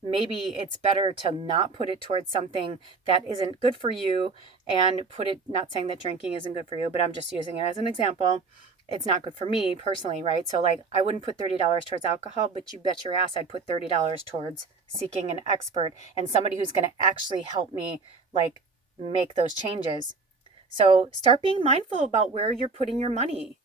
maybe it's better to not put it towards something that isn't good for you and put it, not saying that drinking isn't good for you, but I'm just using it as an example. It's not good for me personally, right? So like I wouldn't put $30 towards alcohol, but you bet your ass I'd put $30 towards seeking an expert and somebody who's going to actually help me like make those changes. So start being mindful about where you're putting your money.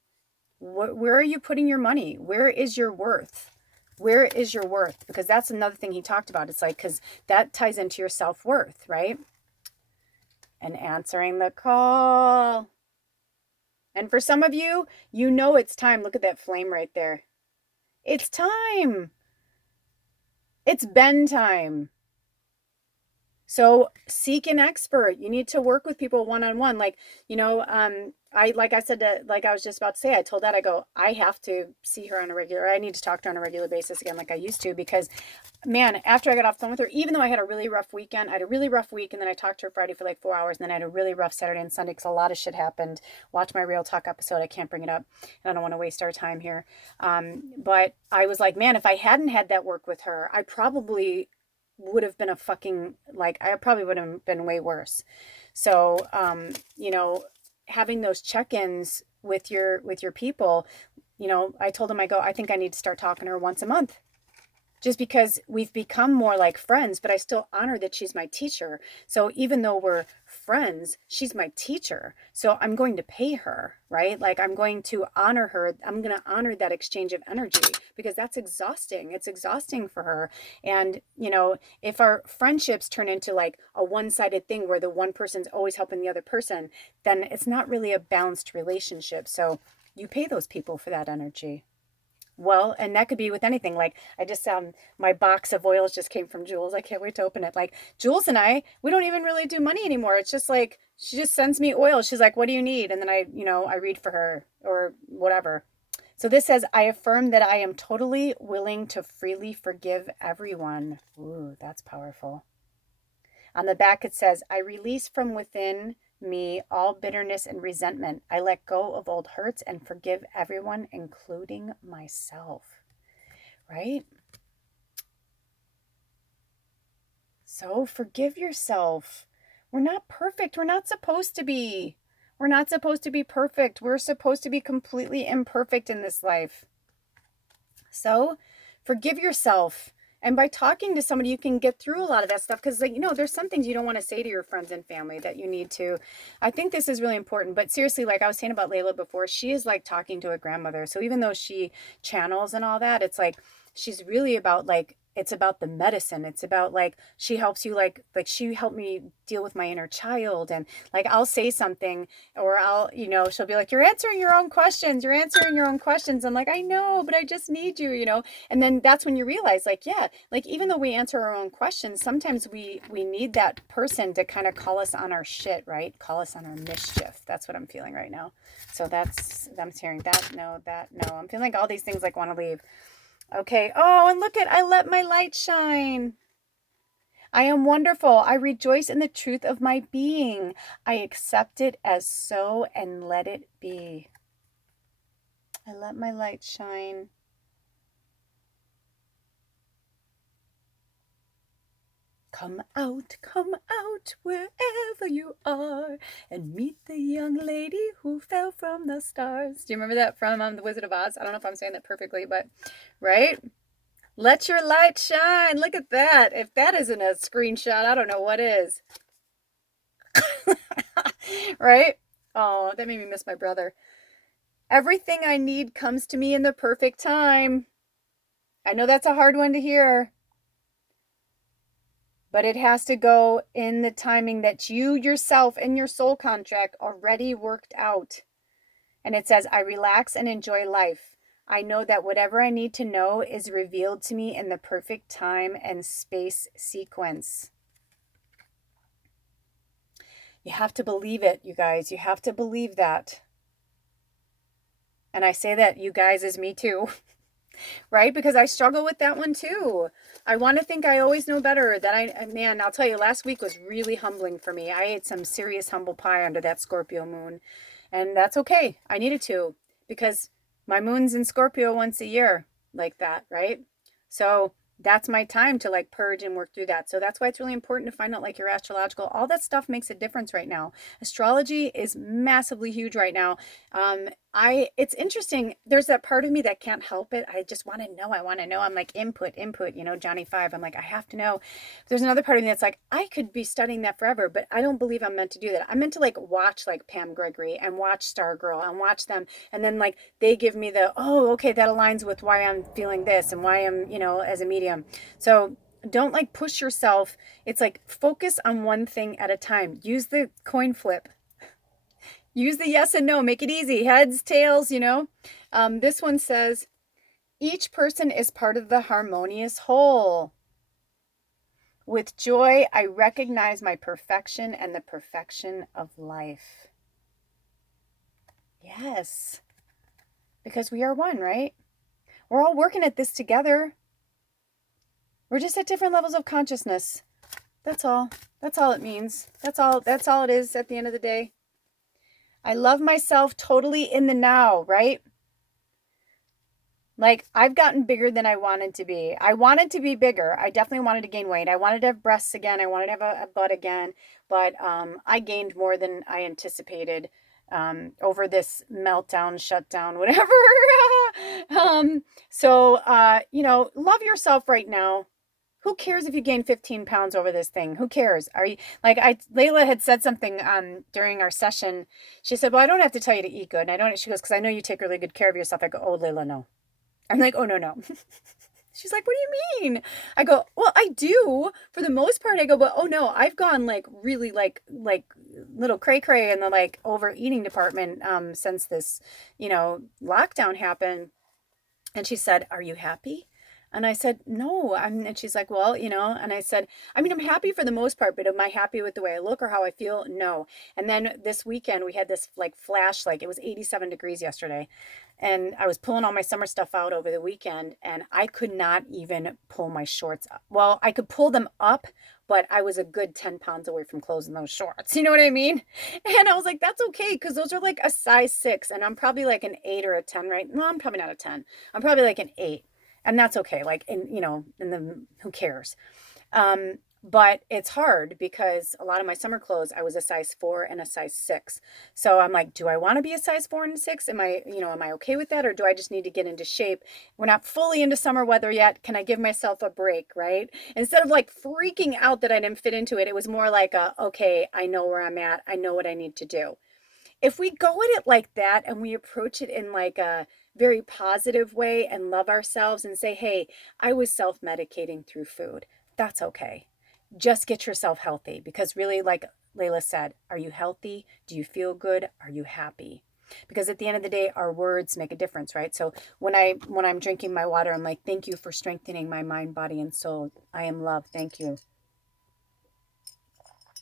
Where are you putting your money? Where is your worth? Where is your worth? Because that's another thing he talked about. It's like, because that ties into your self-worth, right? And answering the call. And for some of you, it's time. Look at that flame right there. It's time. It's been time. So seek an expert. You need to work with people one-on-one. Like, I was just about to say, I told that, I have to see her on a regular, I need to talk to her on a regular basis again, like I used to, because man, after I got off the phone with her, even though I had a really rough weekend, I had a really rough week. And then I talked to her Friday for like 4 hours. And then I had a really rough Saturday and Sunday because a lot of shit happened. Watch my Real Talk episode. I can't bring it up. And I don't want to waste our time here. But I was like, man, if I hadn't had that work with her, I probably would have been I probably would have been way worse. So, having those check-ins with your people, I told him, I think I need to start talking to her once a month, just because we've become more like friends, but I still honor that she's my teacher. So even though we're friends, she's my teacher. So I'm going to pay her, right? Like I'm going to honor her. I'm going to honor that exchange of energy, because that's exhausting. It's exhausting for her. And, if our friendships turn into like a one-sided thing where the one person's always helping the other person, then it's not really a balanced relationship. So you pay those people for that energy. Well, and that could be with anything. Like I just my box of oils just came from Jules. I can't wait to open it. Like Jules and we don't even really do money anymore. It's just like she just sends me oil. She's like, "What do you need?" And then I read for her or whatever. So this says, "I affirm that I am totally willing to freely forgive everyone." Ooh, that's powerful. On the back it says, "I release from within me all bitterness and resentment. I let go of old hurts and forgive everyone, including myself." Right? So forgive yourself. We're not perfect. We're not supposed to be. We're not supposed to be perfect. We're supposed to be completely imperfect in this life. So forgive yourself. And by talking to somebody, you can get through a lot of that stuff. Because, there's some things you don't want to say to your friends and family that you need to. I think this is really important. But seriously, like I was saying about Layla before, she is like talking to a grandmother. So even though she channels and all that, it's like she's really about like, it's about the medicine. It's about like she helps you like she helped me deal with my inner child. And like I'll say something, or she'll be like, "You're answering your own questions. You're answering your own questions." I'm like, "I know, but I just need you." And then that's when you realize, like, yeah, like even though we answer our own questions, sometimes we need that person to kind of call us on our shit, right? Call us on our mischief. That's what I'm feeling right now. So I'm hearing that, no, that, no. I'm feeling like all these things like want to leave. Okay. Oh, and look I let my light shine. I am wonderful. I rejoice in the truth of my being. I accept it as so and let it be. I let my light shine. Come out wherever you are, and meet the young lady who fell from the stars. Do you remember that from The Wizard of Oz? I don't know if I'm saying that perfectly, but right? Let your light shine. Look at that. If that isn't a screenshot, I don't know what is. Right? Oh, that made me miss my brother. Everything I need comes to me in the perfect time. I know that's a hard one to hear, but it has to go in the timing that you yourself in your soul contract already worked out. And it says, "I relax and enjoy life. I know that whatever I need to know is revealed to me in the perfect time and space sequence." You have to believe it, you guys. You have to believe that. And I say that, you guys, is me too. Right? Because I struggle with that one too. I want to think I always know better. Man, I'll tell you, last week was really humbling for me. I ate some serious humble pie under that Scorpio moon. And that's okay. I needed to, because my moon's in Scorpio once a year, like that, right? So that's my time to like purge and work through that. So that's why it's really important to find out like your astrological, all that stuff makes a difference right now. Astrology is massively huge right now. It's interesting. There's that part of me that can't help it. I just want to know. I want to know. I'm like input, Johnny 5. I'm like, I have to know. There's another part of me that's like, I could be studying that forever, but I don't believe I'm meant to do that. I'm meant to like watch like Pam Gregory and watch Stargirl and watch them. And then like they give me oh, okay, that aligns with why I'm feeling this and why I'm, as a medium. So don't like push yourself. It's like focus on one thing at a time. Use the coin flip. Use the yes and no. Make it easy. Heads, tails, This one says, each person is part of the harmonious whole. With joy, I recognize my perfection and the perfection of life. Yes. Because we are one, right? We're all working at this together. We're just at different levels of consciousness. That's all. That's all it means. That's all it is at the end of the day. I love myself totally in the now, right? Like, I've gotten bigger than I wanted to be. I wanted to be bigger. I definitely wanted to gain weight. I wanted to have breasts again. I wanted to have a butt again. But I gained more than I anticipated over this meltdown, shutdown, whatever. Love yourself right now. Who cares if you gain 15 pounds over this thing? Who cares? Are you like Layla had said something during our session. She said, well, I don't have to tell you to eat good. And I don't, she goes, because I know you take really good care of yourself. I go, oh, Layla, no. I'm like, oh, no, no. She's like, what do you mean? I go, well, I do for the most part. I go, but oh no, I've gone like really like little cray cray in the like overeating department since this, lockdown happened. And she said, are you happy? And I said, no. And she's like, well, and I said, I mean, I'm happy for the most part, but am I happy with the way I look or how I feel? No. And then this weekend we had this like flash, like it was 87 degrees yesterday. And I was pulling all my summer stuff out over the weekend and I could not even pull my shorts up. Well, I could pull them up, but I was a good 10 pounds away from closing those shorts. You know what I mean? And I was like, that's okay. Cause those are like a size 6 and I'm probably like an 8 or a 10, right? No, I'm probably not a 10. I'm probably like an 8 and that's okay. Like, who cares? But it's hard because a lot of my summer clothes, I was a size 4 and a size 6. So I'm like, do I want to be a size 4 and 6? Am I okay with that? Or do I just need to get into shape? We're not fully into summer weather yet. Can I give myself a break, right? Instead of like freaking out that I didn't fit into it, it was more like okay, I know where I'm at. I know what I need to do. If we go at it like that and we approach it in like a very positive way and love ourselves and say, hey, I was self-medicating through food. That's okay. Just get yourself healthy because really, like Layla said, are you healthy? Do you feel good? Are you happy? Because at the end of the day, our words make a difference, right? So when I'm drinking my water, I'm like, thank you for strengthening my mind, body, and soul. I am love. Thank you.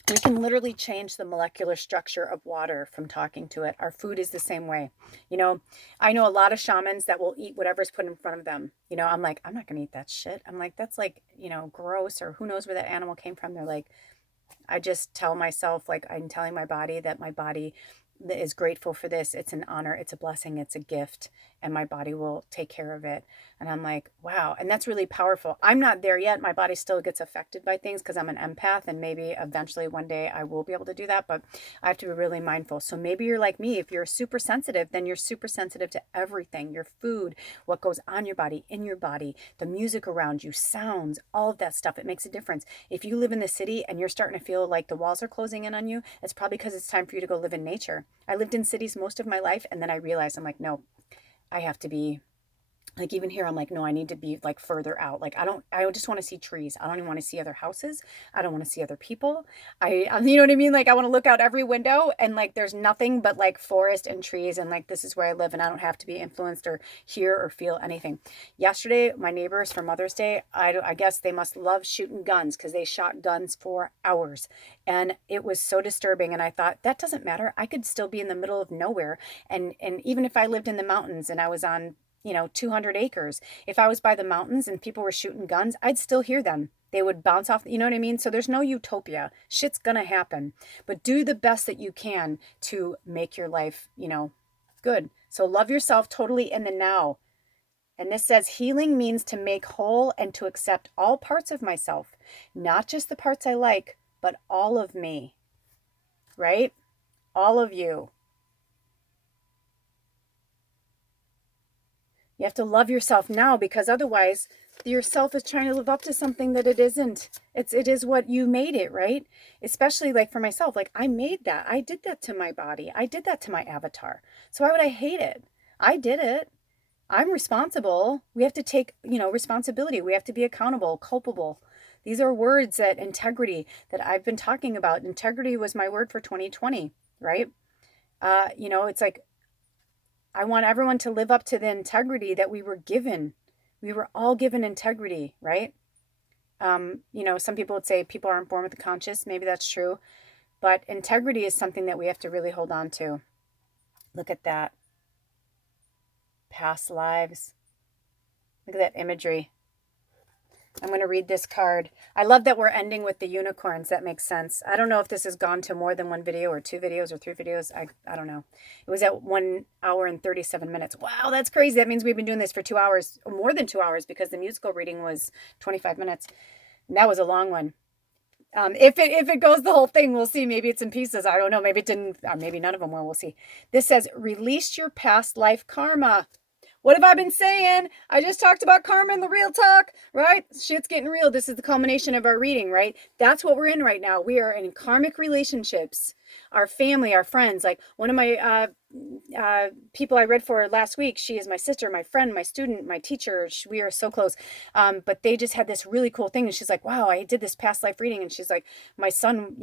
We can literally change the molecular structure of water from talking to it. Our food is the same way. I know a lot of shamans that will eat whatever's put in front of them. I'm like, I'm not going to eat that shit. I'm like, that's like, gross, or who knows where that animal came from. They're like, I just tell myself, like, I'm telling my body that my body is grateful for this. It's an honor. It's a blessing. It's a gift. And my body will take care of it. And I'm like, wow. And that's really powerful. I'm not there yet. My body still gets affected by things because I'm an empath. And maybe eventually one day I will be able to do that. But I have to be really mindful. So maybe you're like me. If you're super sensitive, then you're super sensitive to everything, your food, what goes on your body, in your body, the music around you, sounds, all of that stuff. It makes a difference. If you live in the city and you're starting to feel like the walls are closing in on you, it's probably because it's time for you to go live in nature. I lived in cities most of my life. And then I realized, I'm like, no, I have to be like, even here, I'm like, no, I need to be like further out. Like, I just want to see trees. I don't even want to see other houses. I don't want to see other people. You know what I mean? Like, I want to look out every window and like, there's nothing but like forest and trees. And like, this is where I live and I don't have to be influenced or hear or feel anything. Yesterday, my neighbors for Mother's Day, I guess they must love shooting guns because they shot guns for hours. And it was so disturbing. And I thought, that doesn't matter. I could still be in the middle of nowhere. And even if I lived in the mountains and I was on 200 acres. If I was by the mountains and people were shooting guns, I'd still hear them. They would bounce off, you know what I mean? So there's no utopia. Shit's gonna happen. But do the best that you can to make your life, good. So love yourself totally in the now. And this says healing means to make whole and to accept all parts of myself, not just the parts I like, but all of me, right? All of you. You have to love yourself now because otherwise yourself is trying to live up to something that it isn't. It is what you made it, right? Especially like for myself, like I made that. I did that to my body. I did that to my avatar. So why would I hate it? I did it. I'm responsible. We have to take, responsibility. We have to be accountable, culpable. These are words that integrity that I've been talking about. Integrity was my word for 2020, right? It's like I want everyone to live up to the integrity that we were given. We were all given integrity, right? Some people would say people aren't born with a conscience. Maybe that's true. But integrity is something that we have to really hold on to. Look at that. Past lives. Look at that imagery. I'm going to read this card. I love that we're ending with the unicorns. That makes sense. I don't know if this has gone to more than one video or 2 videos or 3 videos. I don't know. It was at 1 hour and 37 minutes. Wow, that's crazy. That means we've been doing this for 2 hours, or more than 2 hours, because the musical reading was 25 minutes. And that was a long one. If it goes the whole thing, we'll see. Maybe it's in pieces. I don't know. Maybe it didn't. Maybe none of them will. We'll see. This says, release your past life karma. What have I been saying? I just talked about karma and the real talk, right? Shit's getting real. This is the culmination of our reading, right? That's what we're in right now. We are in karmic relationships. Our family, our friends. Like one of my people I read for last week, she is my sister, my friend, my student, my teacher. We are so close. But they just had this really cool thing. And she's like, wow, I did this past life reading. And she's like, my son,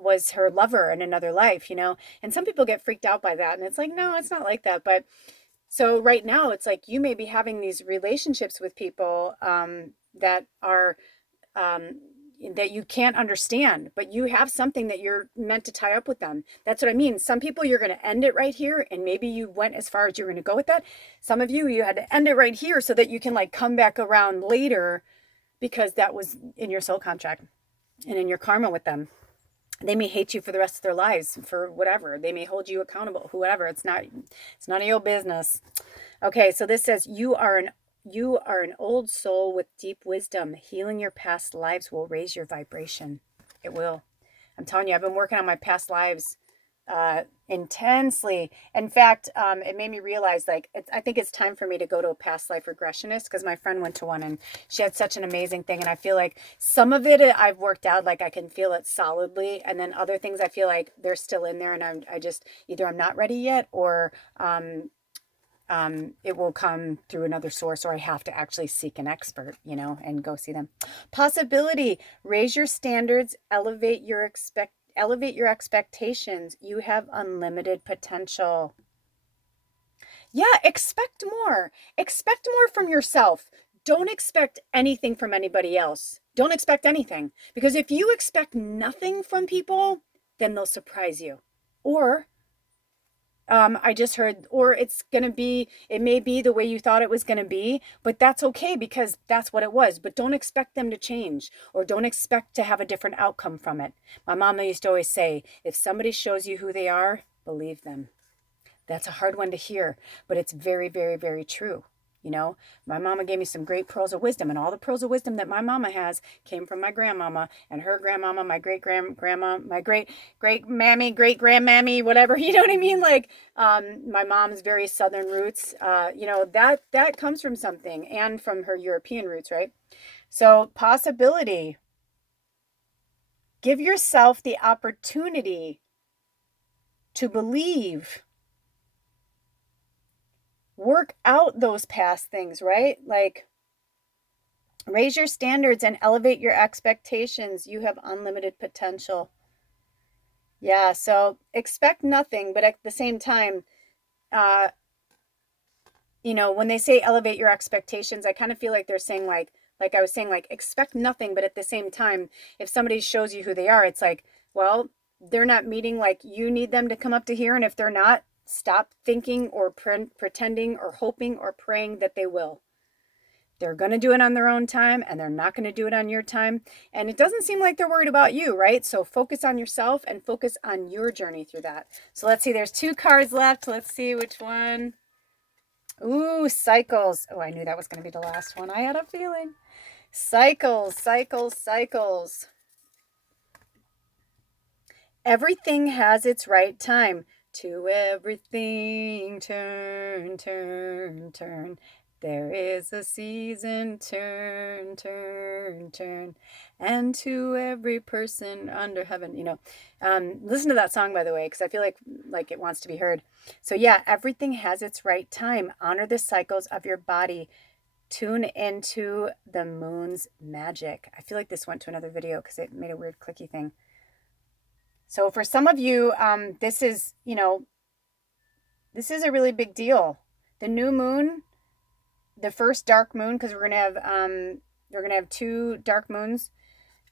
was her lover in another life, and some people get freaked out by that. And it's like, no, it's not like that. But so right now, it's like you may be having these relationships with people that are that you can't understand, but you have something that you're meant to tie up with them. That's what I mean. Some people you're going to end it right here, and maybe you went as far as you're going to go with that. Some of you had to end it right here so that you can like come back around later because that was in your soul contract and in your karma with them. They may hate you for the rest of their lives for whatever. They may hold you accountable, whoever. It's none of your business. Okay, so this says you are an old soul with deep wisdom. Healing your past lives will raise your vibration. It will. I'm telling you, I've been working on my past lives intensely. In fact, it made me realize I think it's time for me to go to a past life regressionist, because my friend went to one and she had such an amazing thing. And I feel like some of it I've worked out, like I can feel it solidly. And then other things I feel like they're still in there, and I just, either I'm not ready yet, or it will come through another source, or I have to actually seek an expert, and go see them. Possibility, raise your standards, elevate your expectations. You have unlimited potential. Yeah, expect more. Expect more from yourself. Don't expect anything from anybody else. Don't expect anything. Because if you expect nothing from people, then they'll surprise you. Or I just heard, or it may be the way you thought it was going to be, but that's okay because that's what it was. But don't expect them to change, or don't expect to have a different outcome from it. My mama used to always say, if somebody shows you who they are, believe them. That's a hard one to hear, but it's very, very, very true. My mama gave me some great pearls of wisdom, and all the pearls of wisdom that my mama has came from my grandmama and her grandmama, my great grandma, my great mammy, great grandmammy, whatever. You know what I mean? Like my mom's very southern roots. That comes from something, and from her European roots, right? So possibility. Give yourself the opportunity to believe. Work out those past things, right? Like, raise your standards and elevate your expectations. You have unlimited potential. Yeah, so expect nothing, but at the same time, when they say elevate your expectations, I kind of feel like they're saying like I was saying, like, expect nothing, but at the same time, if somebody shows you who they are, it's like, well, they're not meeting like you need them to come up to here, and if they're not, stop thinking or pretending or hoping or praying that they will. They're going to do it on their own time, and they're not going to do it on your time. And it doesn't seem like they're worried about you, right? So focus on yourself and focus on your journey through that. So let's see, there's 2 cards left. Let's see which one. Ooh, cycles. Oh, I knew that was going to be the last one. I had a feeling. Cycles, cycles, cycles. Everything has its right time. To everything, turn, turn, turn. There is a season, turn, turn, turn. And to every person under heaven, listen to that song, by the way, because I feel like it wants to be heard. So yeah, everything has its right time. Honor the cycles of your body. Tune into the moon's magic. I feel like this went to another video because it made a weird clicky thing. So for some of you, this is a really big deal. The new moon, the first dark moon, because we're gonna have 2 dark moons.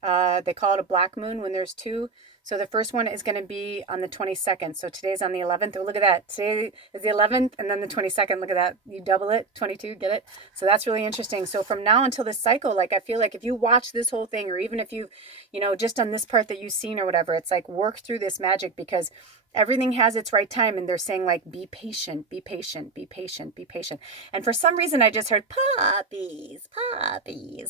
They call it a black moon when there's 2. So the first one is going to be on the 22nd. So today's on the 11th. Oh, look at that. Today is the 11th, and then the 22nd. Look at that. You double it. 22. Get it? So that's really interesting. So from now until this cycle, like, I feel like if you watch this whole thing, or even if you, just on this part that you've seen or whatever, it's like, work through this magic, because everything has its right time. And they're saying, like, be patient, be patient, be patient, be patient. And for some reason, I just heard puppies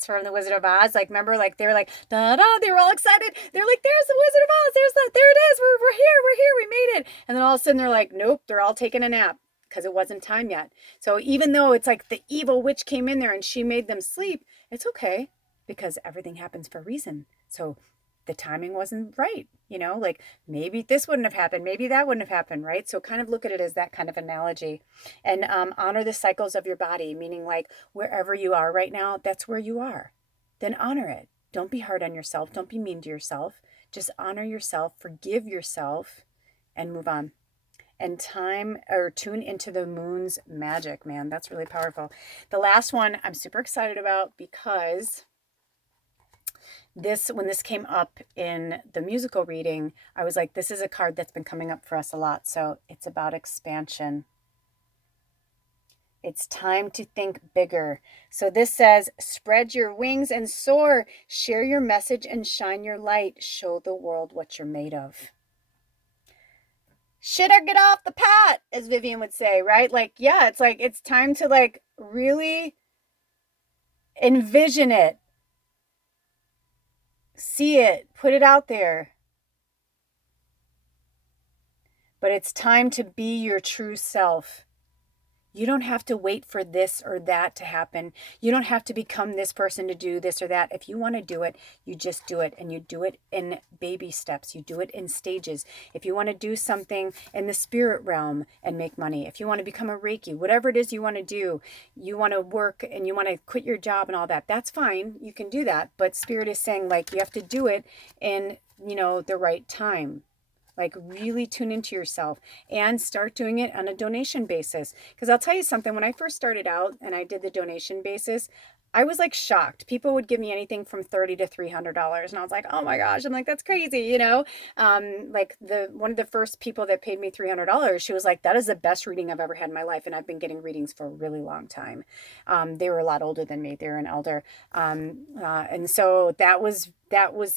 from the Wizard of Oz. Like, remember, like, they were like, da da, they were all excited. They're like, there's the Wizard of Oz. There it is. We're here. We made it. And then all of a sudden they're like, nope, they're all taking a nap. because it wasn't time yet. So even though it's like the evil witch came in there and she made them sleep, it's okay because everything happens for a reason. So the timing wasn't right, like maybe this wouldn't have happened, maybe that wouldn't have happened, right? So kind of look at it as that kind of analogy. And honor the cycles of your body, meaning like wherever you are right now, that's where you are. Then honor it. Don't be hard on yourself. Don't be mean to yourself. Just honor yourself, forgive yourself, and move on. And tune into the moon's magic, man. That's really powerful. The last one I'm super excited about because when this came up in the musical reading, I was like, this is a card that's been coming up for us a lot. So it's about expansion. It's time to think bigger. So this says, spread your wings and soar, share your message and shine your light. Show the world what you're made of. Shit or get off the pot, as Vivian would say, right? Like, yeah, it's like, it's time to like really envision it. See it, put it out there. But it's time to be your true self. You don't have to wait for this or that to happen. You don't have to become this person to do this or that. If you want to do it, you just do it. And you do it in baby steps. You do it in stages. If you want to do something in the spirit realm and make money, if you want to become a Reiki, whatever it is you want to do, you want to work and you want to quit your job and all that, that's fine. You can do that. But spirit is saying like you have to do it in, the right time. Like really tune into yourself and start doing it on a donation basis. Because I'll tell you something, when I first started out and I did the donation basis, I was like shocked. People would give me anything from $30 to $300. And I was like, oh my gosh, I'm like, that's crazy, Like one of the first people that paid me $300, she was like, that is the best reading I've ever had in my life. And I've been getting readings for a really long time. They were a lot older than me. They were an elder. And so that was,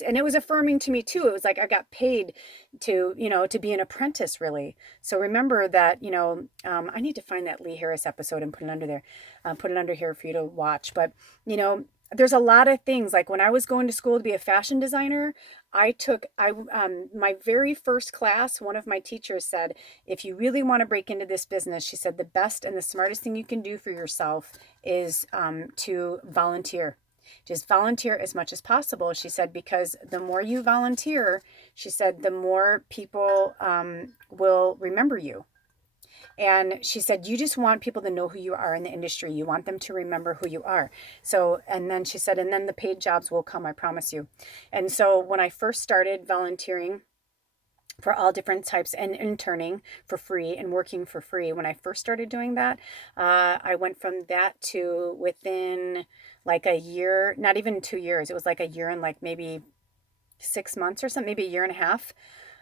and it was affirming to me too. It was like, I got paid to be an apprentice really. So remember that, I need to find that Lee Harris episode and put it under there, put it under here for you to watch. But, there's a lot of things like when I was going to school to be a fashion designer, my very first class, one of my teachers said, if you really want to break into this business, she said, the best and the smartest thing you can do for yourself is to volunteer. Just volunteer as much as possible. She said, because the more you volunteer, she said, the more people will remember you. And she said, you just want people to know who you are in the industry. You want them to remember who you are. So, and then she said, and then the paid jobs will come, I promise you. And so when I first started volunteering for all different types and interning for free and working for free, when I first started doing that, I went from that to within like a year, not even 2 years. It was like a year and like maybe 6 months or something, maybe a year and a half.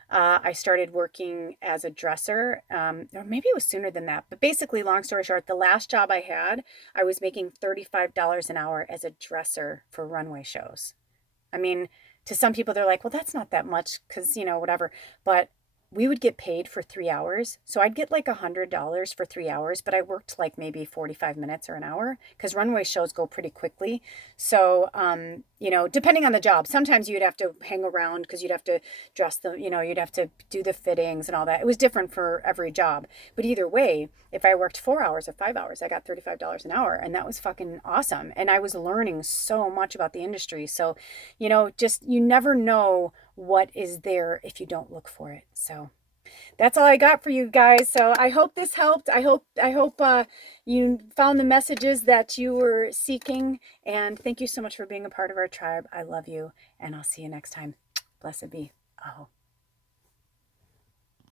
I started working as a dresser, or maybe it was sooner than that. But basically, long story short, the last job I had, I was making $35 an hour as a dresser for runway shows. I mean, to some people, they're like, well, that's not that much because, whatever. But we would get paid for 3 hours. So I'd get like $100 for 3 hours, but I worked like maybe 45 minutes or an hour because runway shows go pretty quickly. So, depending on the job, sometimes you'd have to hang around because you'd have to dress you'd have to do the fittings and all that. It was different for every job. But either way, if I worked 4 hours or 5 hours, I got $35 an hour. And that was fucking awesome. And I was learning so much about the industry. So, you never know what is there if you don't look for it. So that's all I got for you guys. So I hope this helped. I hope you found the messages that you were seeking. And thank you so much for being a part of our tribe. I love you. And I'll see you next time. Blessed be. Oh.